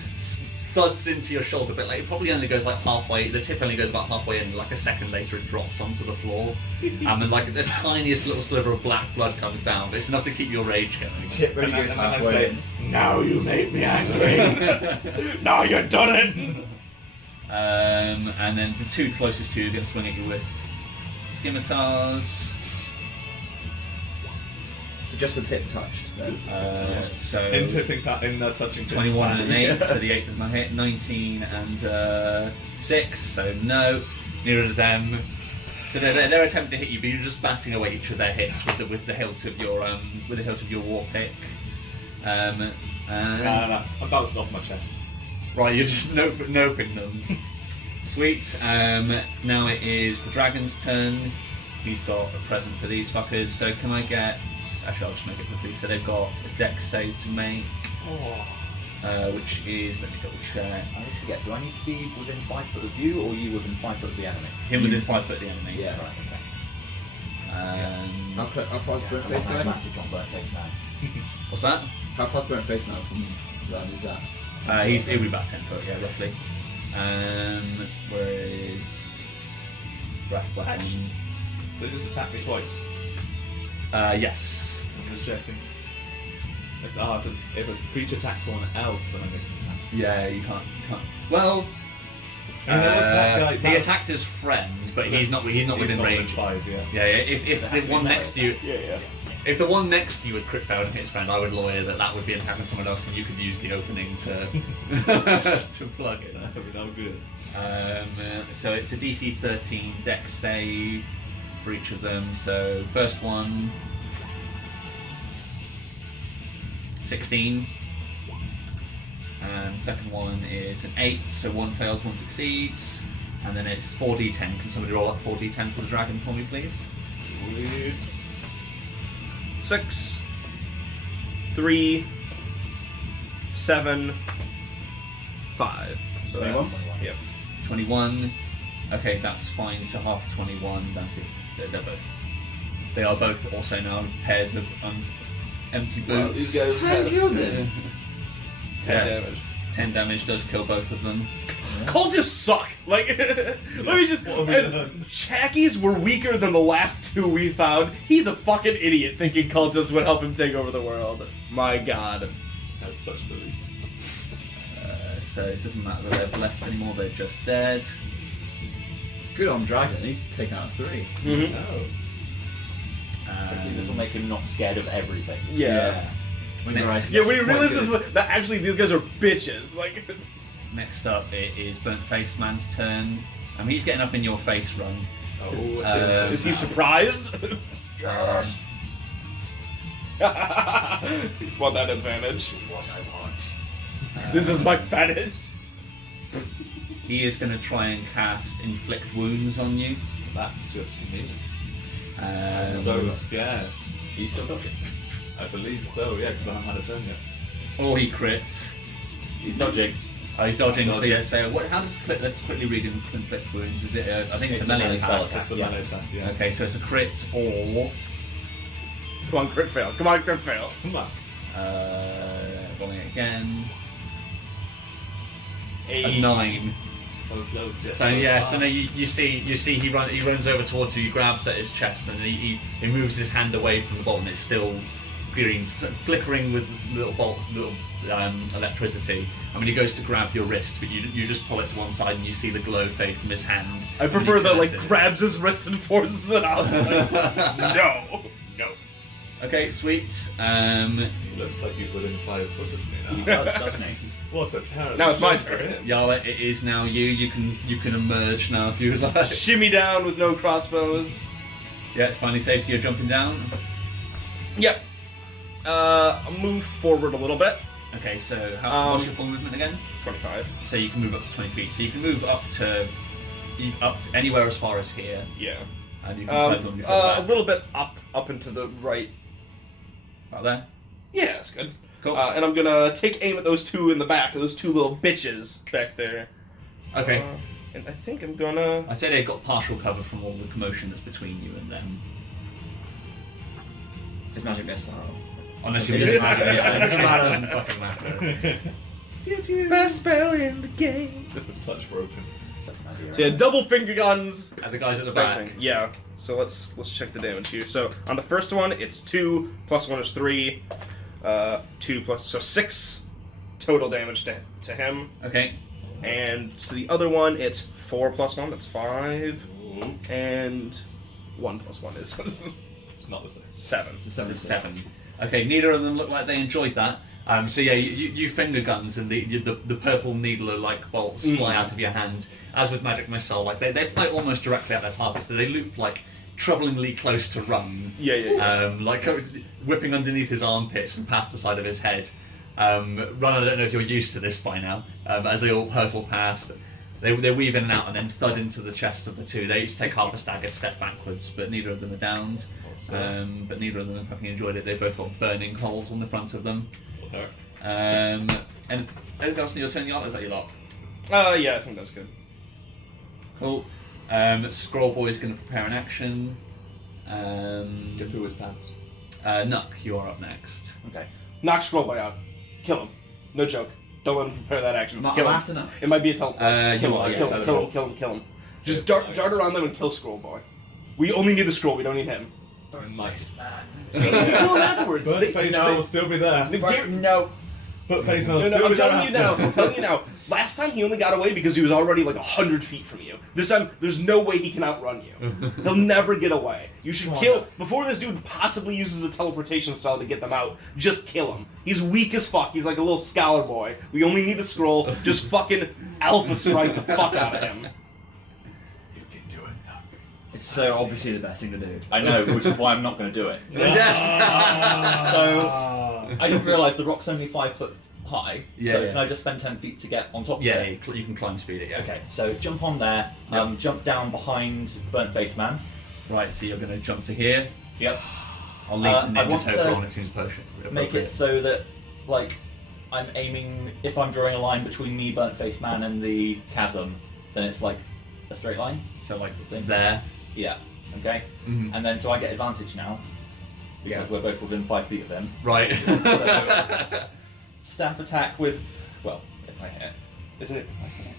thuds into your shoulder, but like it probably only goes like halfway. The tip only goes about halfway, and like a second later it drops onto the floor. And like the tiniest little sliver of black blood comes down, but it's enough to keep your rage going. tip really goes And then I halfway say, in. now you make me angry. Now you're done it. And then the 2 closest to you are going to swing at you with scimitars. Just the tip touched. then. So in touching tip. 21 and an 8, so the 8 does not hit. 19 and 6, so no. Neither of them. So they're attempting to hit you, but you're just batting away each of their hits with the hilt of your war pick. And No, I'm bouncing off my chest. right, you're just noping them. Sweet. Now it is the dragon's turn. He's got a present for these fuckers. So can I get? Actually, I'll just make it quickly. So they've got a dex save to make, which is, let me double check. I always forget. Do I need to be within 5 foot of you, or you within 5 foot of the enemy? Him within 5 foot of the enemy. Yeah. Right. Okay. How far is burnt face I'm going? massive on burnt face now. What's that? How far's burnt face now from round is that? He'll be about 10 foot, yeah, roughly. Where is Flashback? So they just attacked me twice. Yes. I'm just checking. If a creature attacks someone else, then I make an attack. Yeah, you can't. Well, And there was that guy. he attacked his friend, but he's not within range. 5, yeah. Yeah. If the one next to you, Yeah. if the one next to you had crit failed and hit his friend, I would lawyer that would be attacking someone else, and you could use the opening to to plug it. That would be no good. So it's a DC 13 Dex save for each of them. So first one, 16. And second one is an 8, so one fails, one succeeds. And then it's 4d10. Can somebody roll up 4d10 for the dragon for me, please? 6, 3, 7, 5. So 21? that's, yep. 21. Okay, that's fine. So half of 21. They are both also now pairs of empty Well, boots. these guys have killed it. 10 Yeah. damage. 10 damage does kill both of them. Cultists suck. Like, let me just. What have we done? Chackies were weaker than the last two we found. He's a fucking idiot thinking cultists would help him take over the world. My god. Had such belief. So it doesn't matter that they're blessed anymore, they're just dead. Good on Dragon, he's taken out 3. Mm-hmm. No. This will make him not scared of everything. Yeah. When Next. Yeah, when he realizes that actually these guys are bitches. Like, Next up, it is Burnt Faced Man's turn. He's getting up in your face, Run. Oh, is he surprised? Yes. Want that advantage? This is what I want. This is my fetish. He is going to try and cast Inflict Wounds on you. that's just me. Um, So scared. He's still dodging. I believe so, yeah, because I haven't had a turn yet. or he crits. He's dodging. Oh, he's dodging. So Dodging. yeah. So how does let's quickly read Inflict Wounds. Is it? I think it's It's a a melee melee spell attack. It's a yeah. melee attack, yeah. Okay, so it's a crit or Come on, crit fail. Come on, crit fail. Come on. rolling it again. A 8. 9. So close, yeah. So yeah, so now you see he runs over towards you, he grabs at his chest, and he moves his hand away from the bolt, and it's still green, flickering with little electricity. I mean, he goes to grab your wrist, but you just pull it to one side, and you see the glow fade from his hand. I and he prefer that, like, curses. grabs his wrist and forces it out. Like, no. Okay, sweet. He looks like he's within 5 foot of me now. Doesn't he? What a terrible Now it's my shot for turn. him. Yala, it is now you. You can emerge now if you would like. Shimmy down with no crossbows. Yeah, it's finally safe, so you're jumping down. Yep. I'll move forward a little bit. Okay, so what's your full movement again? 25. So you can move up to 20 feet. So you can move up to anywhere as far as here, Yeah. and you can decide when you further A back. little bit up and to the right. About there. Yeah, that's good. Cool. And I'm gonna take aim at those two in the back, those two little bitches back there. Okay. And I think I'm gonna. I'd say they've got partial cover from all the commotion that's between you and them. His magic missile. Unless you just imagine this, in which case it doesn't fucking matter. Best spell in the game. Such broken. So yeah, double finger guns. And the guys at the Bang, back. bang. Yeah. So let's check the damage here. So on the first one, it's 2 plus 1 is 3. 2 plus 6 total damage to him. Okay. And to the other one, it's 4 plus 1. That's 5. And 1 plus 1 is It's not the same. 7. It's a 7. Okay, neither of them look like they enjoyed that. So yeah, you finger guns and the purple needler-like bolts fly out of your hand. As with magic missile, like they fly almost directly at their targets. So they loop like troublingly close to Run. Yeah. Like whipping underneath his armpits and past the side of his head. Run, I don't know if you're used to this by now. As they all hurtle past, they weave in and out and then thud into the chests of the two. They each take half a staggered step backwards, but neither of them are downed. But neither of them have fucking enjoyed it. They've both got burning holes on the front of them. And anything else in your turn, Yard? Is that your lot? Yeah, I think that's good. Cool. Scroll Boy's going to prepare an action. Who his pants? Nuck, you are up next. Okay. Knock Scrollboy out. Kill him. No joke. Don't let him prepare that action. I'm Kill him. after now. It might be a teleport. You are, Kill yes. him. Kill him. Just dart around them and kill Scroll Boy. We only need the scroll. We don't need him. Nice. Kill him afterwards. Burnt face man will still be there. No. Burnt face man will No, still I'm be there. telling you now. I'm telling you now. Last time he only got away because he was already like 100 feet from you. This time, there's no way he can outrun you. He'll never get away. You should kill before this dude possibly uses a teleportation spell to get them out. Just kill him. He's weak as fuck. He's like a little scholar boy. We only need the scroll. Just fucking alpha strike the fuck out of him. It's so obviously the best thing to do. I know, which is why I'm not going to do it. Yes. So I didn't realise the rock's only 5 foot high. Yeah, So yeah. can I just spend 10 feet to get on top of Yeah, it? you can climb speed it. Yeah. Okay, so jump on there. Jump down behind Burnt Face Man. Right. So you're going to jump to here. Yep. I'll leave the I Ninja want Toker to on. It seems Make it so that, like, I'm aiming. If I'm drawing a line between me, Burnt Face Man, and the chasm, then it's like a straight line. So like Thing. there. Yeah. Okay. Mhm. And then so I get advantage now because we're both within 5 feet of him. Right. So, staff attack with, well, if I hit, Isn't it? if I hit,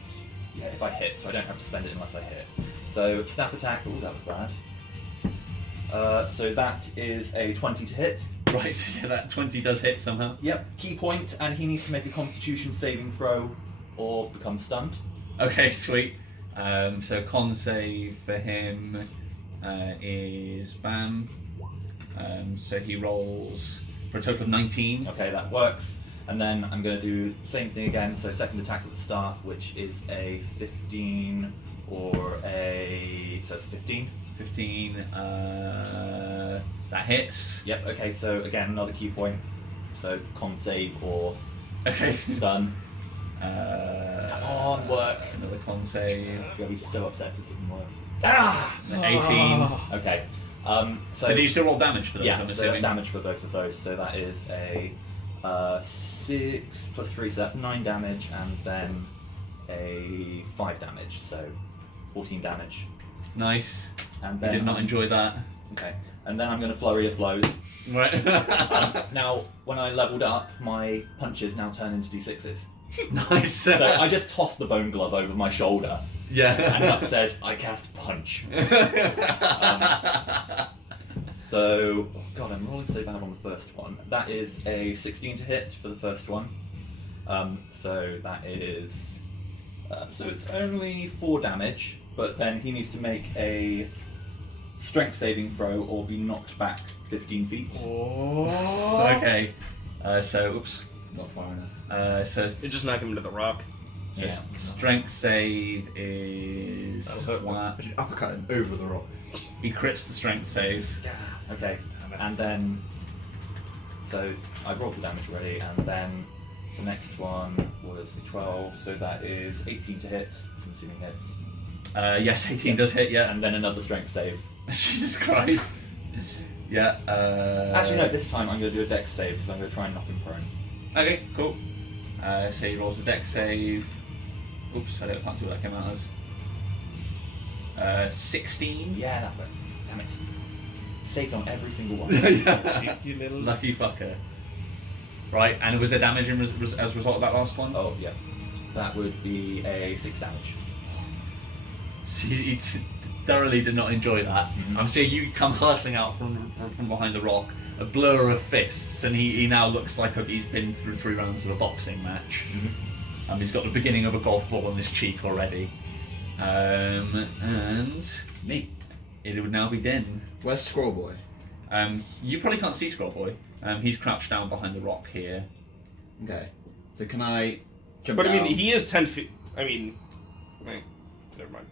yeah, if I hit, so I don't have to spend it unless I hit. So staff attack. Oh, that was bad. So that is a 20 to hit. Right. So yeah, that 20 does hit somehow. Yep. Key point, and he needs to make a Constitution saving throw or become stunned. Okay. Sweet. So con save for him is bam. So he rolls for a total of 19. Okay, that works. And then I'm going to do the same thing again. So second attack with the staff, which is a 15 or a... So it's a 15. 15. That hits. Yep, okay, so again, another key point. So con save or Okay. stun. Come on, work. Another con save. You'll be so upset if this doesn't work. 18. Okay. So do you still roll damage for those? Yeah, I'm there's assuming. damage for both of those. So that is a 6 plus 3, so that's 9 damage, and then a 5 damage, so 14 damage. Nice. And You then did not enjoy that. Okay, and then I'm going to flurry of blows. Right. Now, when I leveled up, my punches now turn into d6s. Nice. So I just toss the bone glove over my shoulder, Yeah. and Nuck says, "I cast punch." So, oh God, I'm rolling so bad on the first one. That is a 16 to hit for the first one. So that is, so it's only 4 damage, but then he needs to make a strength saving throw or be knocked back 15 feet. Okay. So, oops. Not far enough. So It just knock him into the rock. Yeah. strength save is what? Uppercut him over the rock. He crits the strength save. Okay, and then, so I rolled the damage already, and then the next one was a 12, so that is 18 to hit, I'm assuming hits. Yes, 18 does hit. Yeah. And then another strength save. Jesus Christ. Yeah. Actually, no, this time I'm going to do a dex save because I'm going to try and knock him prone. Okay, cool. So he rolls a dex save. Oops, I can't see what that came out as. 16. Yeah, that works. Damn it. Saved on every single one. Yeah. You little... Lucky fucker. Right, and was there damage as a result of that last one? Oh, yeah. That would be a 6 damage. He thoroughly did not enjoy that. Mhm. I'm seeing you come hurtling out from behind the rock, a blur of fists, and he now looks like he's been through 3 rounds of a boxing match. He's got the beginning of a golf ball on his cheek already. And Me. it would now be Din. Where's Scroll Boy? You probably can't see Scroll Boy. He's crouched down behind the rock here. Okay. So can I jump But down? I mean, he is 10 feet. I mean, wait, never mind.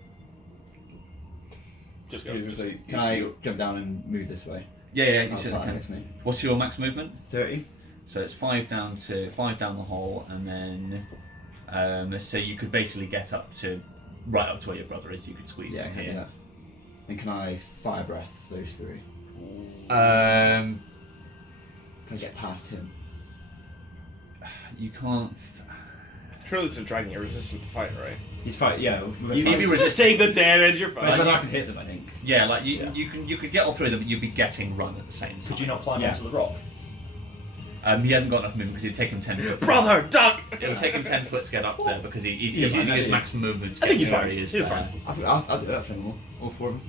Just go. I was gonna say, Can I jump down and move this way? Yeah, you Oh, certainly fine, can. next to me. What's your max movement? 30. So it's 5 down the hole, and then so you could basically get up to right up to where your brother is. You could squeeze Yeah, I in can do here. that. And can I fire breath those 3? Um, Can I get past him? you can't. Surely it's a dragon. You're resistant to fire, right? He's fine. Yeah. You need to Just take the damage. You're fine. Whether I can hit them, I think. Yeah, like you Yeah. you could get all 3 of them, but you'd be getting run at the same time. Could you not climb Yeah. onto the rock? He hasn't got enough movement because it'd take him 10 foot. Brother, duck! It'll take him 10 foot to get up there because he's Yeah, using I his know. maximum movement to I think get he's to where fine. he is He's there. fine. I'll do that for them all 4 of them.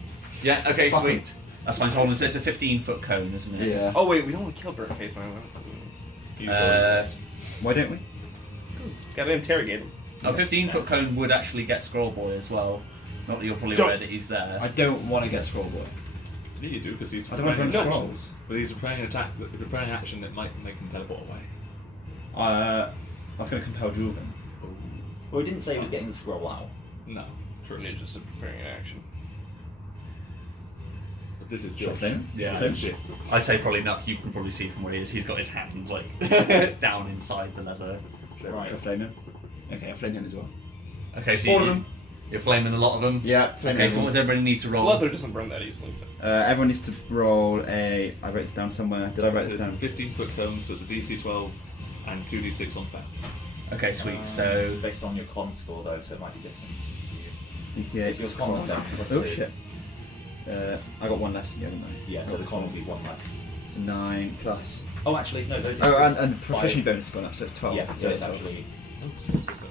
Yeah, okay, Fuck sweet. That's fine. So hold on, so it's a 15-foot cone, isn't it? Yeah. Oh wait, we don't want to kill Burnt Face Man. Why don't we? Gotta interrogate him. A 15-foot cone would actually get Scroll Boy as well. Not that you're probably Don't- aware that he's there. I don't want to get Scroll Boy. Yeah, you do, because he's I don't want to preparing burn an action. scrolls. But he's preparing an attack, preparing an action that might make him teleport away. I was going to compel Jewel then. Well, he didn't say he was getting the scroll out. No, true. Ninja said preparing an action. But this is Should I Josh. flame him? Yeah. Should I flame him? Shit. I'd say probably not. You can probably see from where he is. He's got his hand like down inside the leather. Right. Should I flame him? Okay, I'll flame him as well. Okay, so All of them. you're flaming a lot of them. Yeah, flame Okay, so what everyone. does everybody need to roll? Leather doesn't burn that easily. So. Everyone needs to roll a. I wrote this down somewhere. Did I write this It's a down? 15-foot cone, so it's a DC 12 and 2d6 on fail. Okay, sweet. It's So based on your con score though, so it might be different. DC8 If your plus con con. was 7 plus Oh 2. shit. I got one less than you, didn't I? Yeah, so the con will be 1 less. So 9 plus. Oh, actually, no, those Oh, are and the proficiency 5. bonus has gone up, so it's 12. Yeah, so it's actually Oh, so it's just a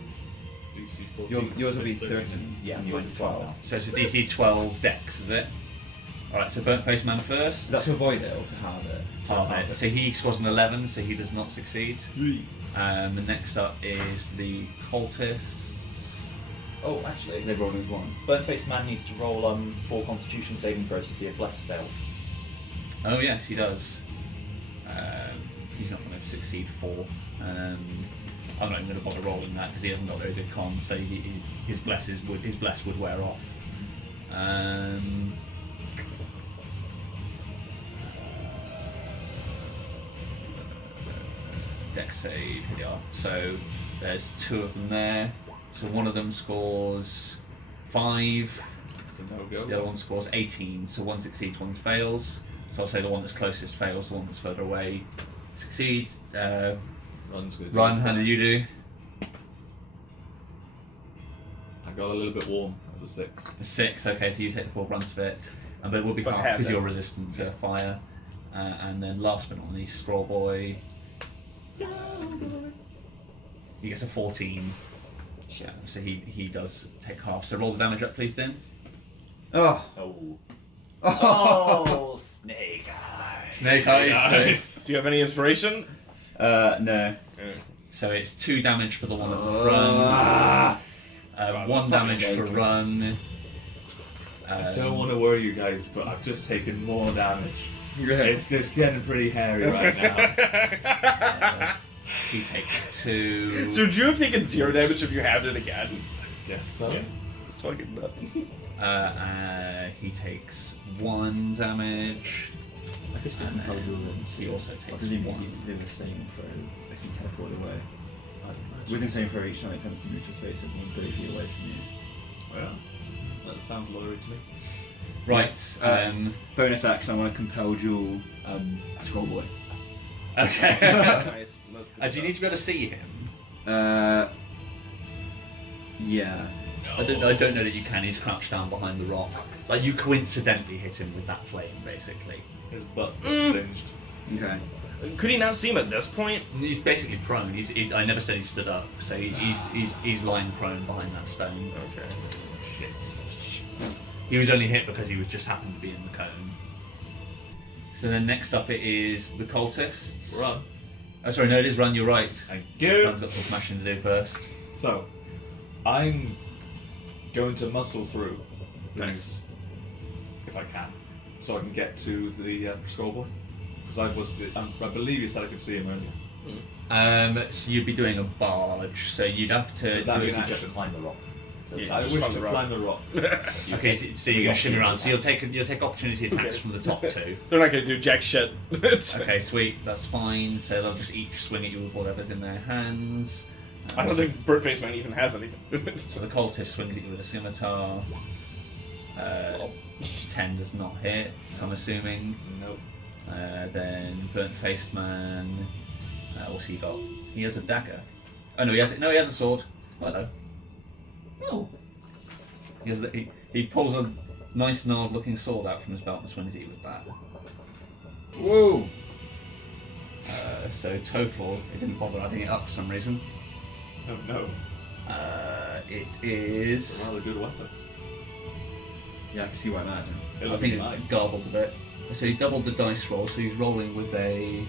DC 14. Yours will be 13. yeah, and yours mine's is 12 now. so it's a DC 12 Dex, is it? All right. So Burnt Face Man first. So that's to avoid it or to have it? Halve it. So he scores an 11, so he does not succeed. The next up is the cultists. Oh, actually, They roll as 1. Burnt Faced Man needs to roll 4 Constitution saving throws to see if Bless fails. Oh yes, he does. He's not going to succeed 4. I'm not even going to bother rolling that because he hasn't got very good con, so his bless would wear off. Dex save, here we are. So there's 2 of them there. So one of them scores 5. So no go. The other one scores 18, so one succeeds, one fails. So I'll say the one that's closest fails, the one that's further away succeeds. Run's good. Ryan, how did you do? I got a little bit warm. That was a 6. A 6, okay, so you take the full brunt of it. But it will be But half half because it. you're resistant to fire. And then last but not least, Scroll Boy. He gets a 14. Yeah, so he does take half. So roll the damage up, please, Din. Oh! Oh. Oh! Oh, Snake Eyes. Snake Eyes. Nice. Do you have any inspiration? No. So it's 2 damage for the one at the Ah. front. 1 damage Snake. for run. I don't want to worry you guys, but I've just taken more damage. Yeah. It's getting pretty hairy right now. He takes 2. So would you have taken 0 damage if you had it again? Guess so. Yeah. It's fucking nuts. He takes 1 damage. I could still compel Jewel and He also takes presumably 1. need to do the same throw if you teleport away. Within the same throw each time it attempts to move to a space that's 130 feet away from you. Well, that sounds lottery to me. Right. Bonus action, I want to compel Jewel Scroll Boy. Okay. Nice. That's Do you need to be able to see him? Yeah. I don't know that you can. He's crouched down behind the rock. Like you coincidentally hit him with that flame, basically. His butt got singed. Okay. Could he not see him at this point? He's basically prone. I never said he stood up, so he's lying prone behind that stone. Okay. Shit. He was only hit because he was just happened to be in the cone. So then next up it is the cultists. Run. Oh, sorry, no, it is run. You're right. Thank you. Dan's got some smashing to do first. So, I'm going to muscle through these, if I can, so I can get to the scroll boy. Because I believe you said I could see him earlier. So you'd be doing a barge. So you'd have to. Would that be do- an Just action? climb the rock. So Yeah, it's I like- wish climb to the rock. climb the rock. Okay, so you're gonna shimmy around. So you'll take opportunity attacks from the top 2. They're not gonna do jack shit. Okay, sweet. That's fine. So they'll just each swing at you with whatever's in their hands. I don't think Bird Face Man even has anything. So the cultist swings at you with a scimitar. 10 does not hit, I'm assuming. Nope. Then Burnt Faced Man. What's he got? He has a dagger. Oh no, he has a sword. Hello. No. He pulls a nice gnarled-looking sword out from his belt and swings at you with that. Whoa! So total, it didn't bother adding it up for some reason. Oh no. It It's is. a rather good weapon. Yeah, I can see why I'm at. I think it garbled a bit. So he doubled the dice roll, so he's rolling with a.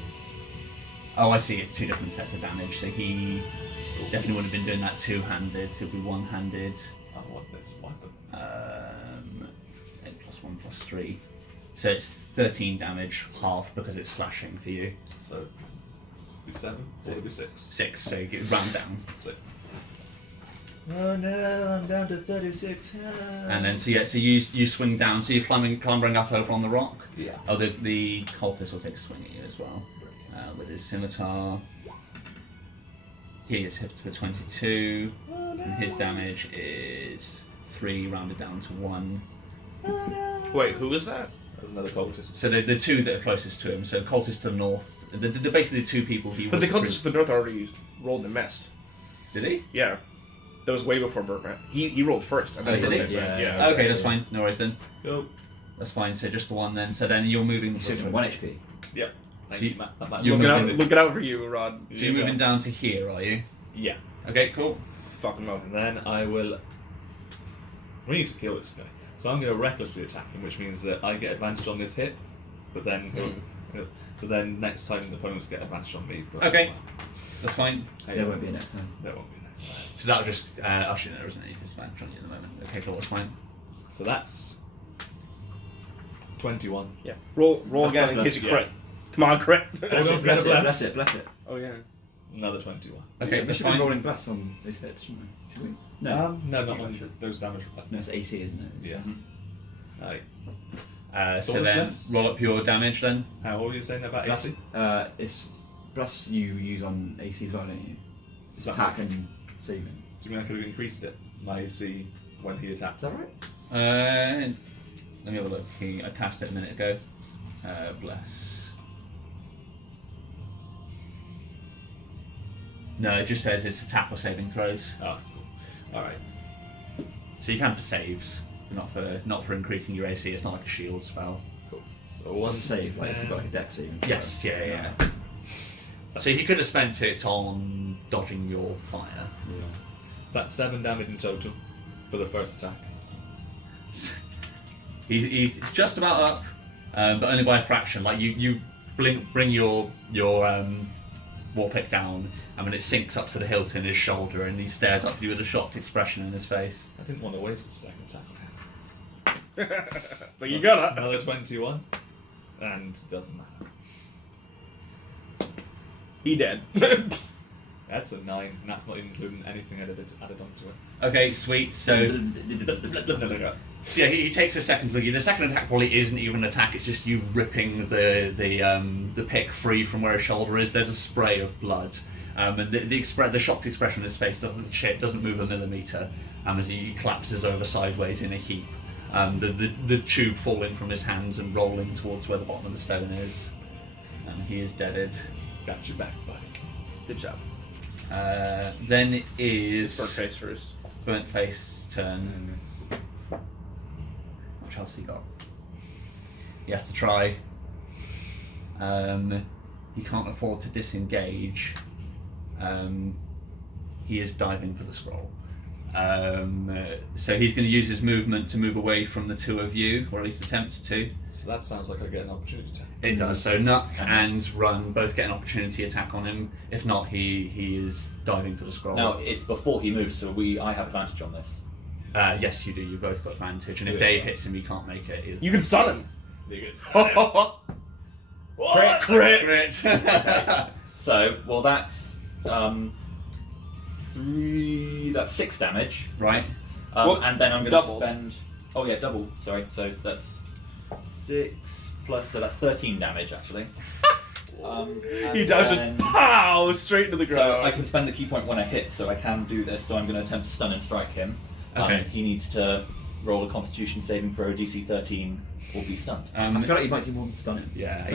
Oh, I see. It's two different sets of damage. So he definitely would have been doing that two-handed. So it'll be one-handed. I want this weapon. 8 plus 1 plus 3. So it's 13 damage, half because it's slashing for you. So, be 7, or it'll be 6. 6, so you get round down. 6. Oh no, I'm down to 36. And then, so you swing down, so you're clambering up over on the rock. Yeah. Oh, the cultist will take a swing at you as well. With his scimitar. He is hit for 22, and his damage is 3 rounded down to 1. Wait, who is that? There's another cultist. So the two that are closest to him, so cultist to the north, the basically the two people he But the was cultist to the north already rolled and missed. Did he? Yeah. That was way before Birdman. He rolled first, and then Oh, did he? Birdman went. Yeah. Okay, that's fine. No worries then. Go. That's fine. So just the one then. So then you're moving. So it's 1 HP. Yep. Thank So you, Matt. That might you're be moving- Look it out for you, Rod. So you're moving down to here, are you? Yeah. Okay, cool. Fucking up. And then I will. We need to kill this guy. So I'm going to recklessly attack him, which means that I get advantage on this hit, but then next time the opponents get advantage on me. But Okay. That's fine. There won't be a next time. There won't be next time. So that'll just actually there isn't any disadvantage on you at the moment. Okay, cool. That's fine. So that's 21. Yeah. Roll again in case you crit. Come on, crit. Bless it, Bless bless it, bless it. Oh yeah. Another 21. Okay, We that's should be fine. rolling bless on these hits, shouldn't we? Should we? No. No, not on those damage. No, it's AC, isn't it? It's- Yeah. Aye. So Bonus then bless? roll up your damage then. What were you saying about Bless, AC? it's bless you use on AC as well, don't you? It's Is that attack and saving. Do you mean I could have increased it? My AC when he attacked. Is that right? Let me have a look. I cast it a minute ago. Bless. No, it just says it's attack or saving throws. Oh, cool. Alright. So you can for saves, but not for increasing your AC. It's not like a shield spell. Cool. So One one save, like if you've got like a deck saving. Yes, yeah. So he could have spent it on dodging your fire. Yeah. So that's 7 damage in total for the first attack. He's just about up, but only by a fraction. Like you bring your war pick down, and when it sinks up to the hilt in his shoulder, and he stares up at you with a shocked expression in his face. I didn't want to waste the second attack on him. But you gotta. Another 21, and doesn't matter. He dead. That's a 9, and that's not including anything added onto it. Okay, sweet. So yeah, he takes a second look. The second attack probably isn't even an attack. It's just you ripping the pick free from where his shoulder is. There's a spray of blood, and the shocked expression on his face doesn't move a millimeter. As he collapses over sideways in a heap. The tube falling from his hands and rolling towards where the bottom of the stone is. He is deaded. Got your back, buddy. Good job. Then it is Burnt face first. Burnt Face turn. What else he got? He has to try. He can't afford to disengage. He is diving for the scroll. So he's going to use his movement to move away from the two of you, or at least attempt to. So that sounds like I get an opportunity attack. It does. So Nuck and Run both get an opportunity attack on him. If not, he is diving for the scroll. Now it's before he moves, so I have advantage on this. Yes, you do. You both got advantage, and if Yeah. Dave hits him, he can't make it. Either. You can stun Crit! Crit! So, well, that's 6 damage. Right. Well, And then I'm going double. to spend. Oh yeah, double. Sorry. So that's 6 plus. So that's 13 damage actually. He And does then- just pow straight into the ground. So I can spend the key point when I hit, so I can do this. So I'm going to attempt to stun and strike him. Okay. He needs to roll a Constitution saving throw, DC 13, or be stunned. I feel like you might do more than stunning. Yeah,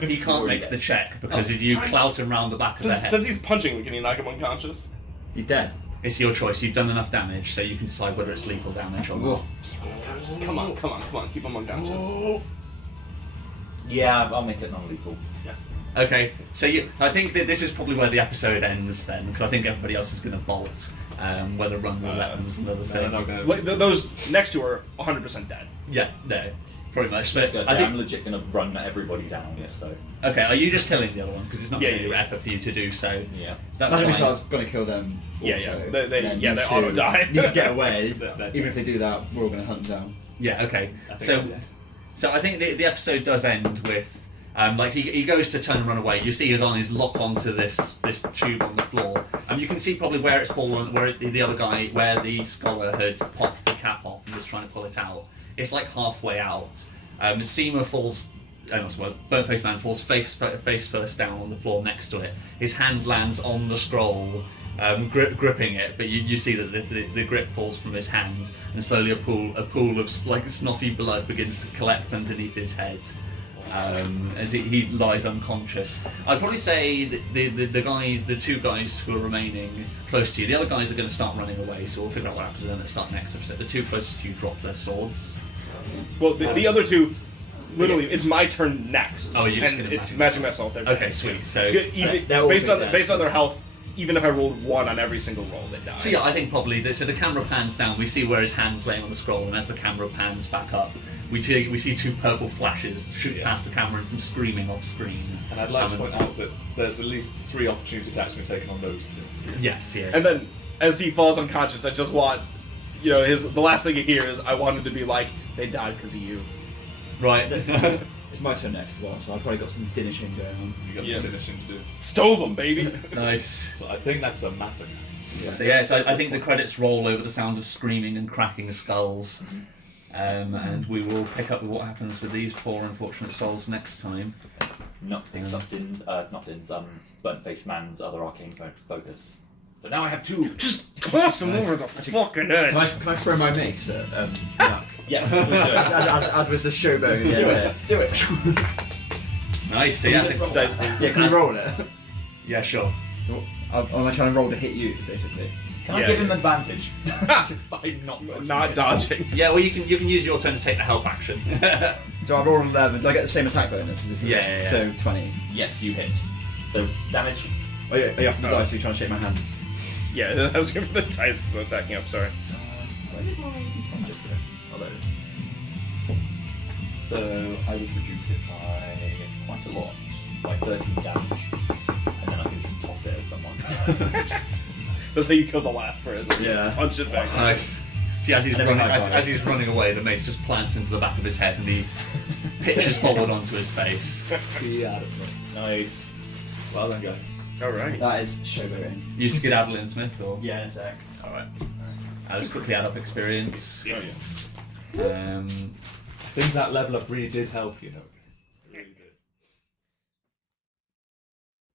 he can't make the check because if you clout him round the back of the head. Since he's punching, can you knock him unconscious? He's dead. It's your choice. You've done enough damage, so you can decide whether it's lethal damage or not. Come on, keep him unconscious. Yeah, I'll make it non-lethal. Yes. Okay, so I think that this is probably where the episode ends then, because I think everybody else is going to bolt. Whether run will let them is another They're thing. not gonna. Like, those next two are 100% dead. Yeah, no, pretty much. But I I think. am legit gonna run everybody down. Yeah. So Okay, are you just killing the other ones? Because it's not Yeah, going to yeah, be yeah. effort for you to do so. yeah. That's That's fine. I was going to kill them. Yeah, also, yeah. and They then they these auto two die. need to get away. They're Even if they do that, we're all going to hunt them down. Yeah, okay. I think So, I'm dead. so I think the episode does end with, like he goes to turn and run away. You see his eyes lock onto this tube on the floor. You can see probably where it's fallen, where the other guy, where the scholar had popped the cap off and was trying to pull it out. It's like halfway out. Seema falls. Burnt-faced man falls face first down on the floor next to it. His hand lands on the scroll, gripping it, but you see that the grip falls from his hand, and slowly a pool of like snotty blood begins to collect underneath his head as he lies unconscious. I'd probably say the two guys who are remaining close to you, the other guys are going to start running away, so we'll figure out what happens to them at the start next episode. The two closest to you drop their swords. Well, the other two, literally, it's my turn next. Oh, you're just and gonna it's magic matching myself. They're Okay, dead. sweet. So. They're all Based on dead. their health, even if I rolled 1 on every single roll, they die. So yeah, I think probably so the camera pans down. We see where his hand's laying on the scroll, and as the camera pans back up, we see two purple flashes shoot past the camera and some screaming off screen. And I'd like to point out that there's at least 3 opportunity attacks being taken on those two. Yes, yeah. And then, as he falls unconscious, I just want, the last thing he hears, I want him to be like, they died because of you. Right. It's my turn next as well, so I've probably got some dinishing going on. You got Yeah. some finishing to do. Stove him, baby. Nice. So I think that's a massacre. So yeah, so I think the credits roll over the sound of screaming and cracking skulls, and we will pick up with what happens with these poor unfortunate souls next time. Not picked up in burnt-faced man's other arcane focus. So now I have 2. Just toss him over the fucking edge. Can I throw my mace at Nuck? Yes. as was the showboat in the Do end it. Do it. Nice. So yeah, I think- Dice, please. Yeah, can you roll it? yeah, sure. Am I trying to roll to hit you, basically? Can I Yeah, give him yeah. advantage? By not dodging it? Yeah, well you can use your turn to take the help action. So I rolled 11. Do I get the same attack bonus? As if it was- Yeah. So 20. Yes, you hit. So damage. Oh yeah, you have to the dice, so you're trying to shake my hand. Yeah, that's gonna be the dice because I'm backing up, sorry. Where did my d10 just go? Oh, there it is. So I would reduce it by quite a lot, by 13 damage, and then I can just toss it at someone. That's how you kill the last person. Yeah. Punch it back. Nice. See, as he's And then we running, high five. as he's running away, the mace just plants into the back of his head, and he pitches forward onto his face. Nice. Well done, guys. Alright. That is showboating. You skedaddle in, Smith, or Yeah, in a sec. all right. Let's quickly add up experience. Oh, yeah. Um, I think that level up really did help, you know.